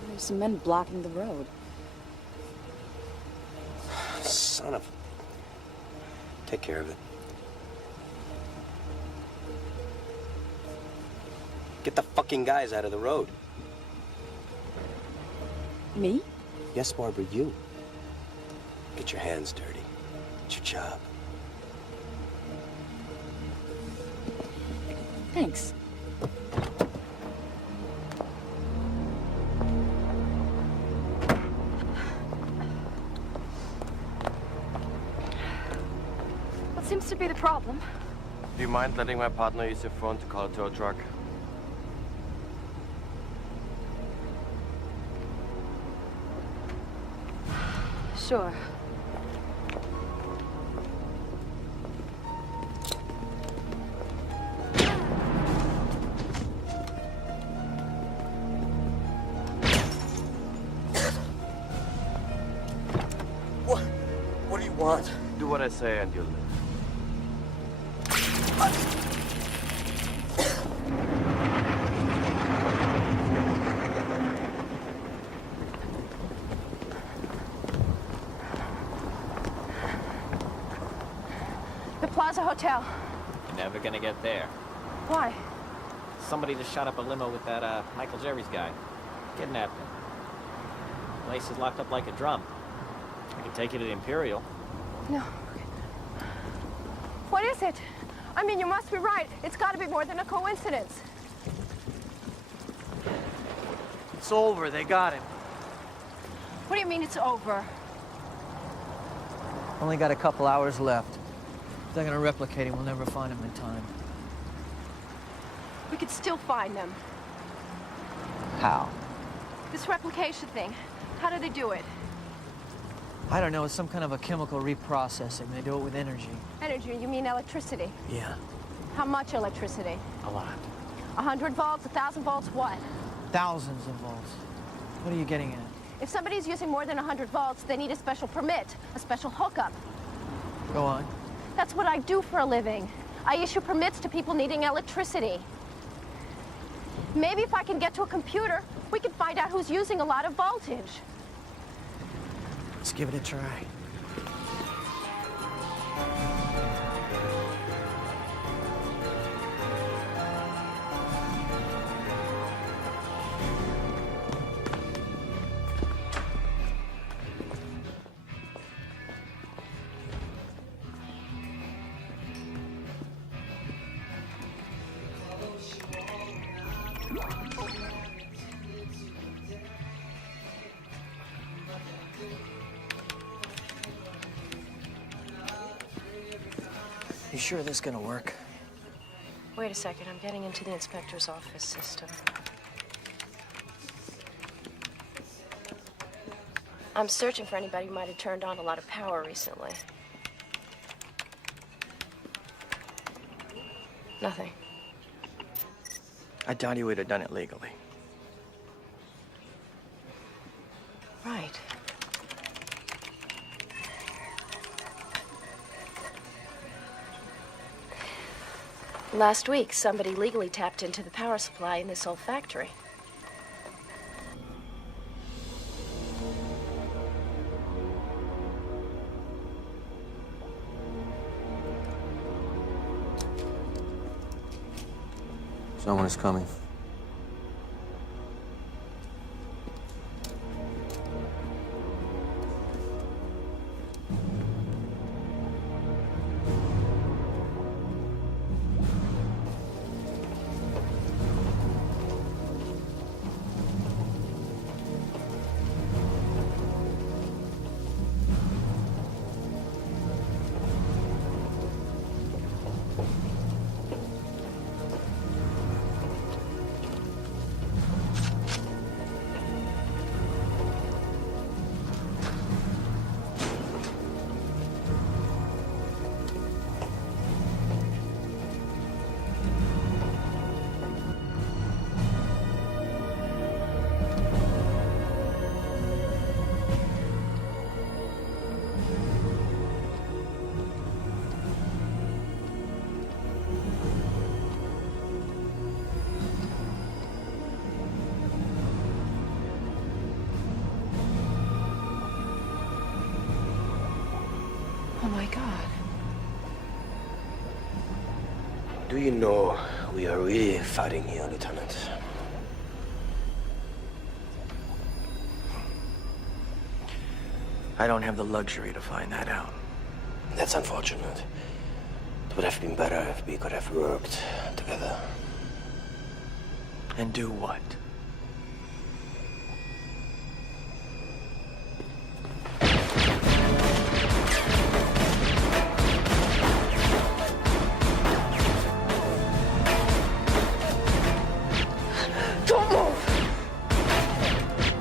There's some men blocking the road. Son of... Take care of it. Get the fucking guys out of the road. Me? Yes, Barbara, you. Get your hands dirty. It's your job. Thanks. What seems to be the problem? Do you mind letting my partner use your phone to call a tow truck? Sure. What do you want? Do what I say and you'll live. The Plaza Hotel. You're never gonna get there. Why? Somebody just shot up a limo with that, Michael Jerry's guy. Kidnapped him. Place is locked up like a drum. I can take you to the Imperial. No. What is it? I mean, you must be right. It's got to be more than a coincidence. It's over. They got him. What do you mean it's over? Only got a couple hours left. If they're gonna replicate him, we'll never find him in time. We could still find them. How? This replication thing, how do they do it? I don't know. It's some kind of a chemical reprocessing. They do it with energy. Energy, you mean electricity? Yeah. How much electricity? A lot. 100 volts, 1,000 volts, what? Thousands of volts. What are you getting at? If somebody's using more than 100 volts, they need a special permit, a special hookup. Go on. That's what I do for a living. I issue permits to people needing electricity. Maybe if I can get to a computer, we can find out who's using a lot of voltage. Let's give it a try. You sure this is gonna work? Wait a second, I'm getting into the inspector's office system. I'm searching for anybody who might have turned on a lot of power recently. Nothing. I doubt he would have done it legally. Right. Last week, somebody legally tapped into the power supply in this old factory. Someone is coming. Oh my God. Do you know we are really fighting here, Lieutenant? I don't have the luxury to find that out. That's unfortunate. It would have been better if we could have worked together. And do what? Don't move!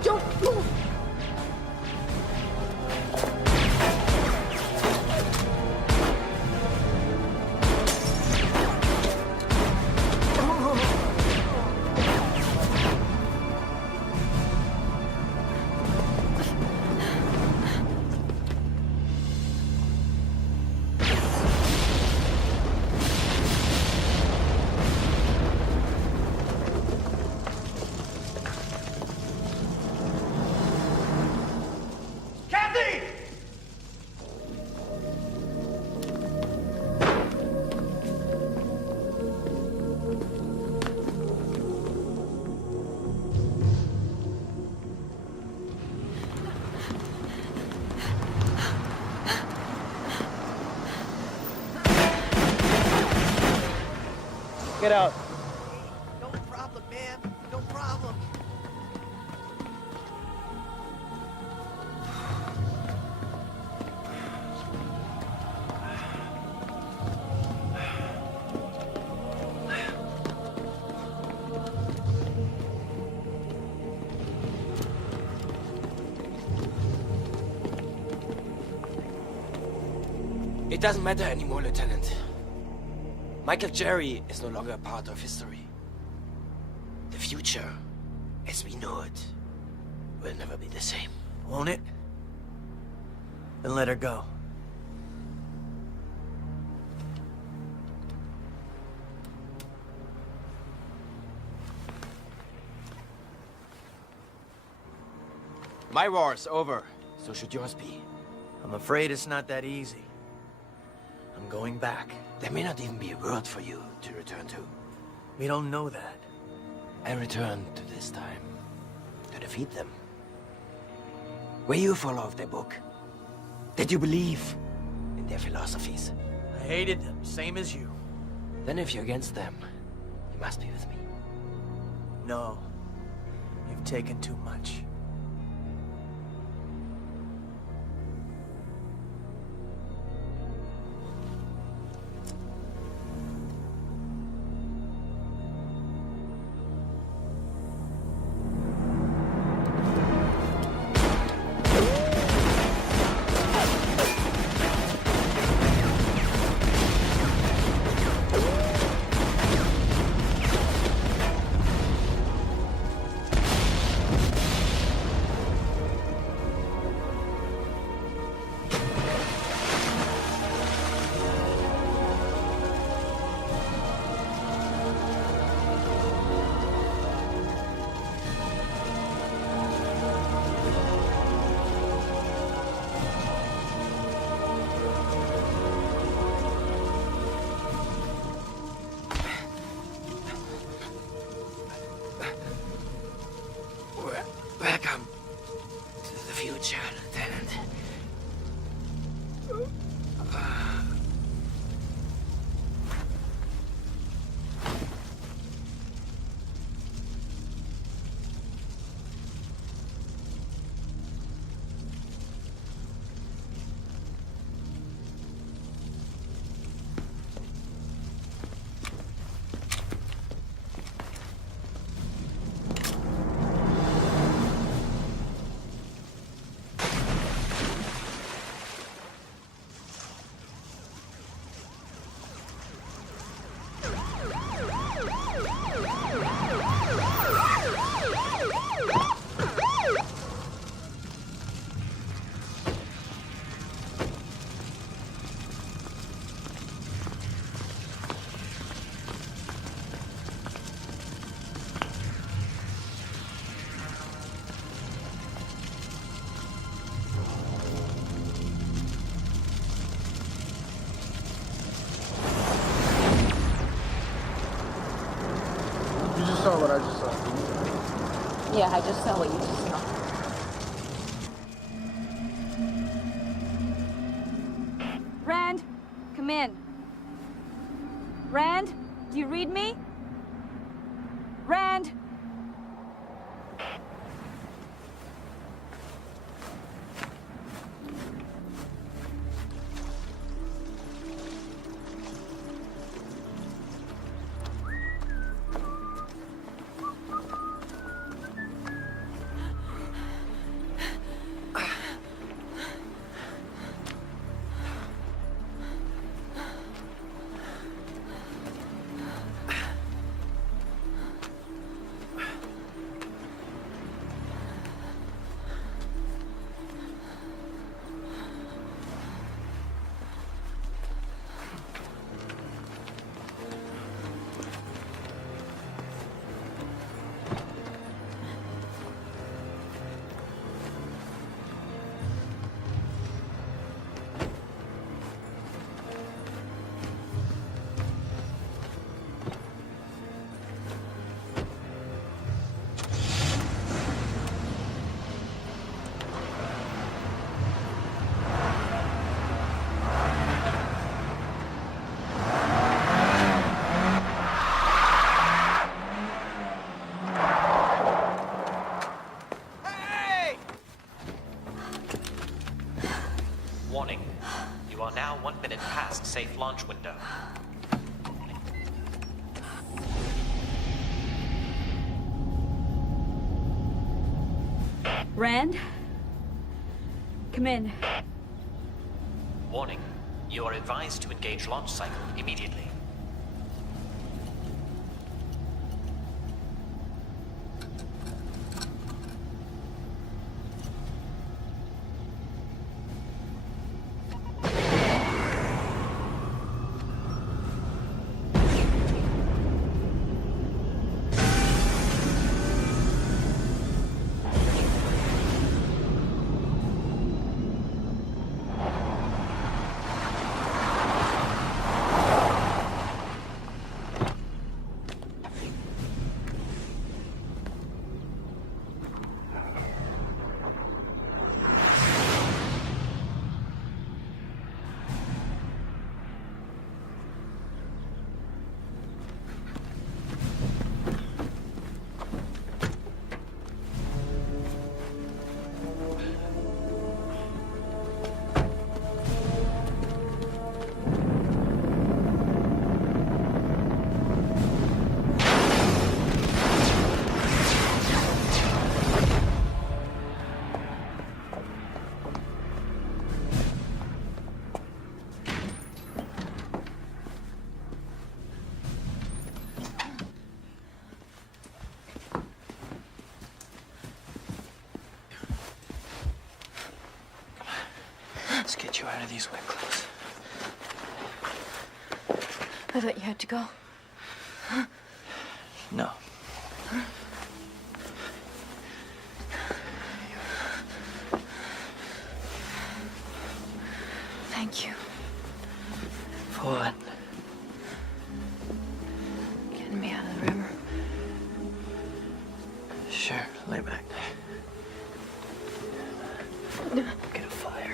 Don't move! Get out. No problem, man. No problem. It doesn't matter anymore, Lieutenant. Michael Jerry is no longer a part of history. The future, as we know it, will never be the same. Won't it? Then let her go. My war's over. So should yours be. I'm afraid it's not that easy. I'm going back. There may not even be a world for you to return to. We don't know that. I return to this time. To defeat them. Were you a follower of their book? Did you believe in their philosophies? I hated them, same as you. Then if you're against them, you must be with me. No. You've taken too much. Yeah, I just saw what you just saw. Rand, come in. Rand, do you read me? Rand! Warning. You are now 1 minute past safe launch window. Rand? Come in. Warning. You are advised to engage launch cycle immediately. Let's get you out of these wet clothes. I thought you had to go. No. Thank you. For what? Getting me out of the river. Sure, lay back. Get a fire.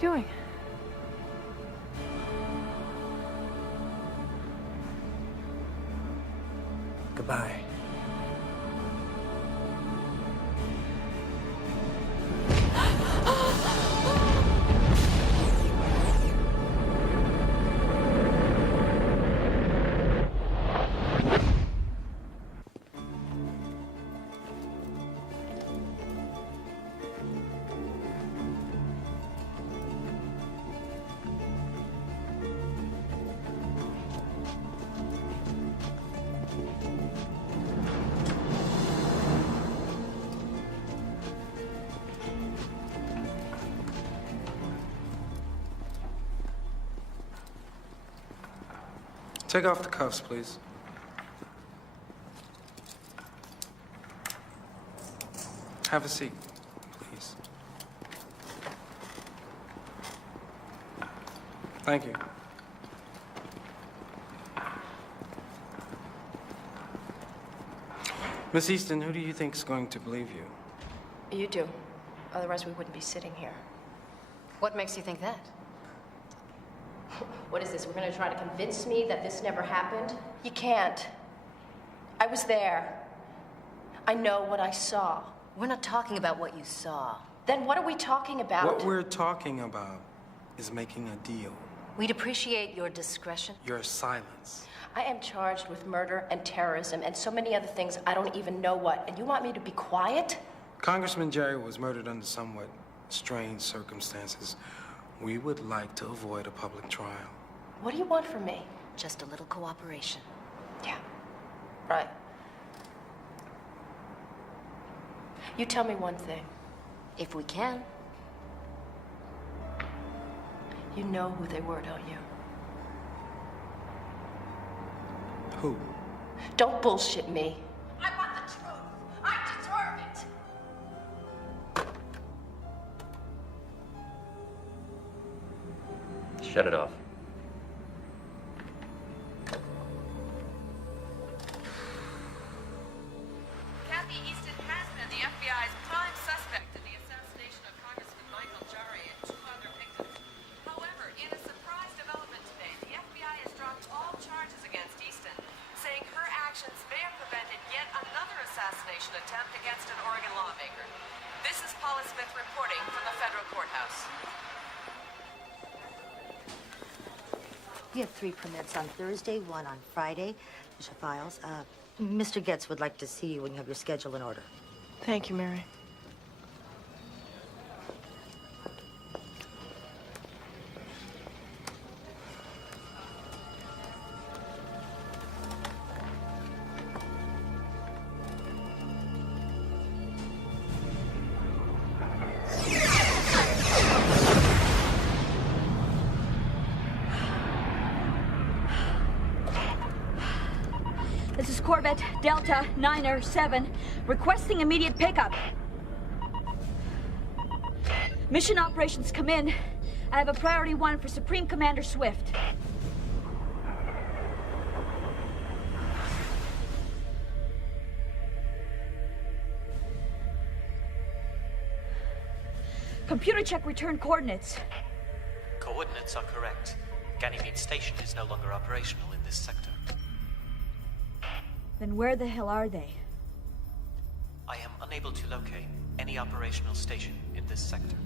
doing? Goodbye. Take off the cuffs, please. Have a seat, please. Thank you. Miss Easton, who do you think's going to believe you? You do. Otherwise, we wouldn't be sitting here. What makes you think that? What is this? We're gonna try to convince me that this never happened? You can't. I was there. I know what I saw. We're not talking about what you saw. Then what are we talking about? What we're talking about is making a deal. We'd appreciate your discretion. Your silence. I am charged with murder and terrorism and so many other things I don't even know what. And you want me to be quiet? Congressman Jerry was murdered under somewhat strange circumstances. We would like to avoid a public trial. What do you want from me? Just a little cooperation. Yeah, right. You tell me one thing. If we can. You know who they were, don't you? Who? Don't bullshit me. I want the truth. I deserve it. Shut it off. Kathy Easton has been the FBI's prime suspect in the assassination of Congressman Michael Jari and 2 other victims. However, in a surprise development today, the FBI has dropped all charges against Easton, saying her actions may have prevented yet another assassination attempt against an Oregon lawmaker. This is Paula Smith reporting from the federal courthouse. You have 3 permits on Thursday, 1 on Friday. Here's your files. Mr. Getz would like to see you when you have your schedule in order. Thank you, Mary. This is Corvette Delta 907, requesting immediate pickup. Mission operations come in. I have a priority 1 for Supreme Commander Swift. Computer check return coordinates. Coordinates are correct. Ganymede Station is no longer operational in this sector. Then where the hell are they? I am unable to locate any operational station in this sector.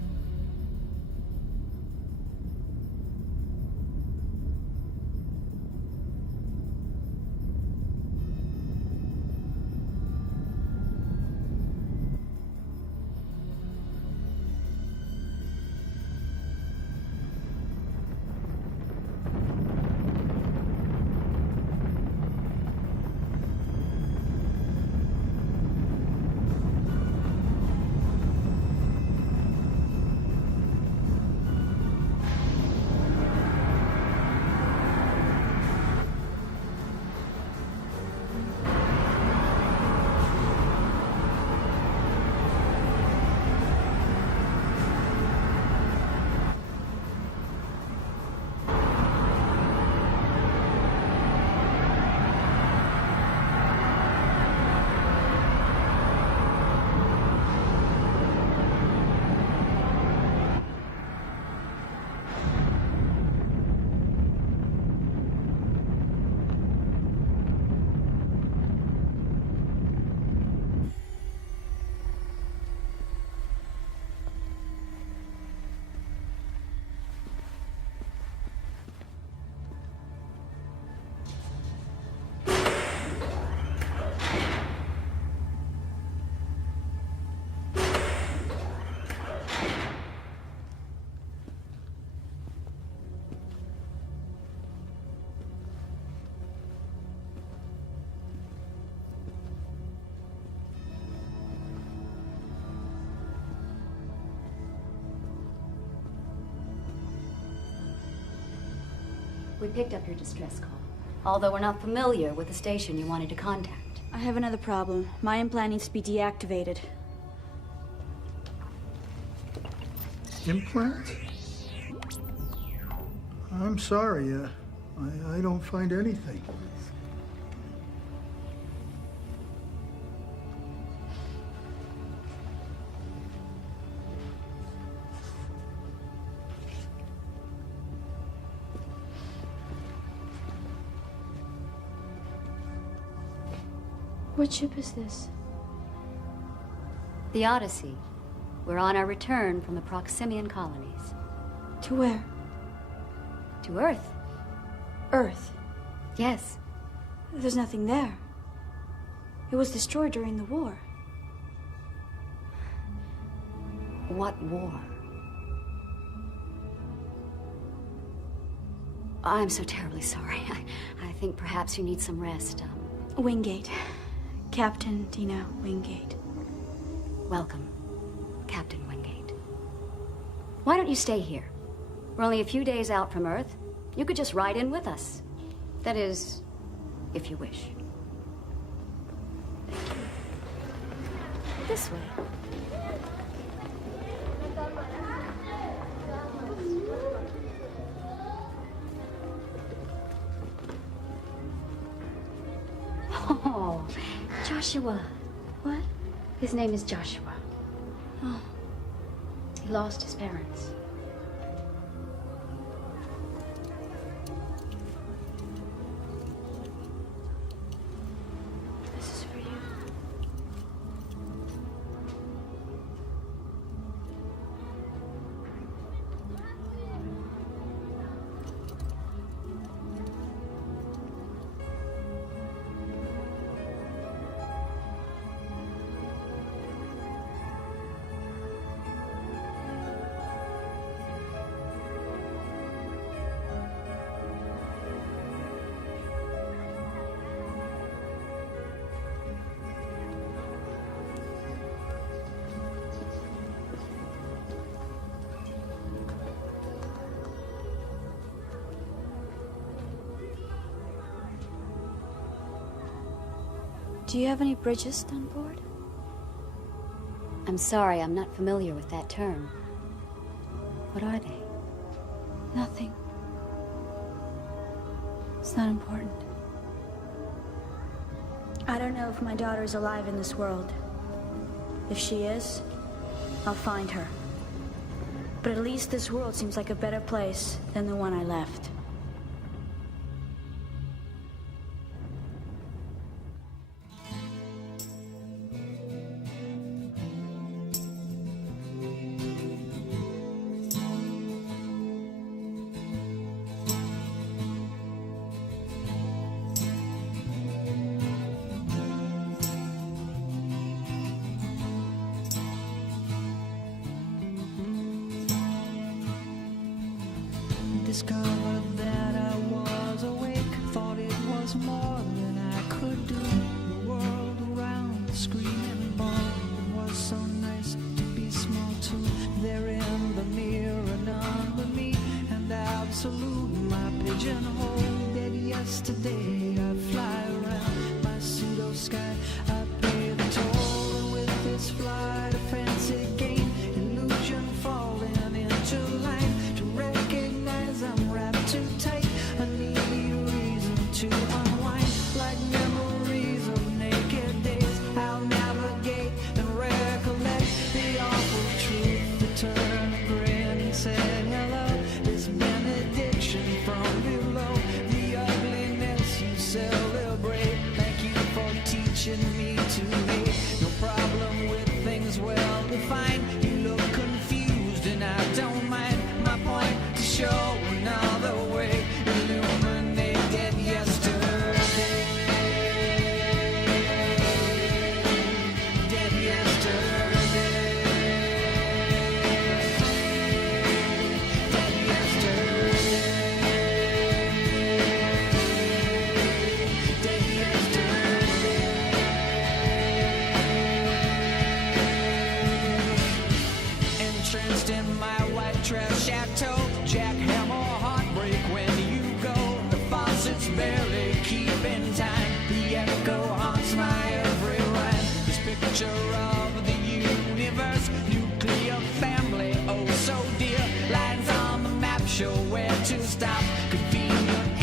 We picked up your distress call, although we're not familiar with the station you wanted to contact. I have another problem. My implant needs to be deactivated. Implant? I'm sorry, I don't find anything. What ship is this? The Odyssey. We're on our return from the Proximian colonies. To where? To Earth. Earth? Yes. There's nothing there. It was destroyed during the war. What war? I'm so terribly sorry. I think perhaps you need some rest. Wingate. Captain Dina Wingate. Welcome, Captain Wingate. Why don't you stay here? We're only a few days out from Earth. You could just ride in with us. That is, if you wish. This way. Oh, Joshua. What? His name is Joshua. Oh. He lost his parents. This is for you. Do you have any bridges on board? I'm sorry, I'm not familiar with that term. What are they? Nothing. It's not important. I don't know if my daughter is alive in this world. If she is, I'll find her. But at least this world seems like a better place than the one I left. Discovered that I was awake, thought it was more than I could do. The world around, screaming ball, it was so nice to be small too. There in the mirror, none but me, and absolute my pigeonhole. Dead yesterday, I fly around my pseudo sky. I pay the toll, and with this flight, a fancy game, illusion falling into line. To recognize I'm wrapped too tight, I need a reason to unwind. Like memories of naked days, I'll navigate and recollect the awful truth that turned a grin and said hello. This benediction from below, the ugliness future of the universe. Nuclear family, oh so dear. Lines on the map show where to stop. Convenient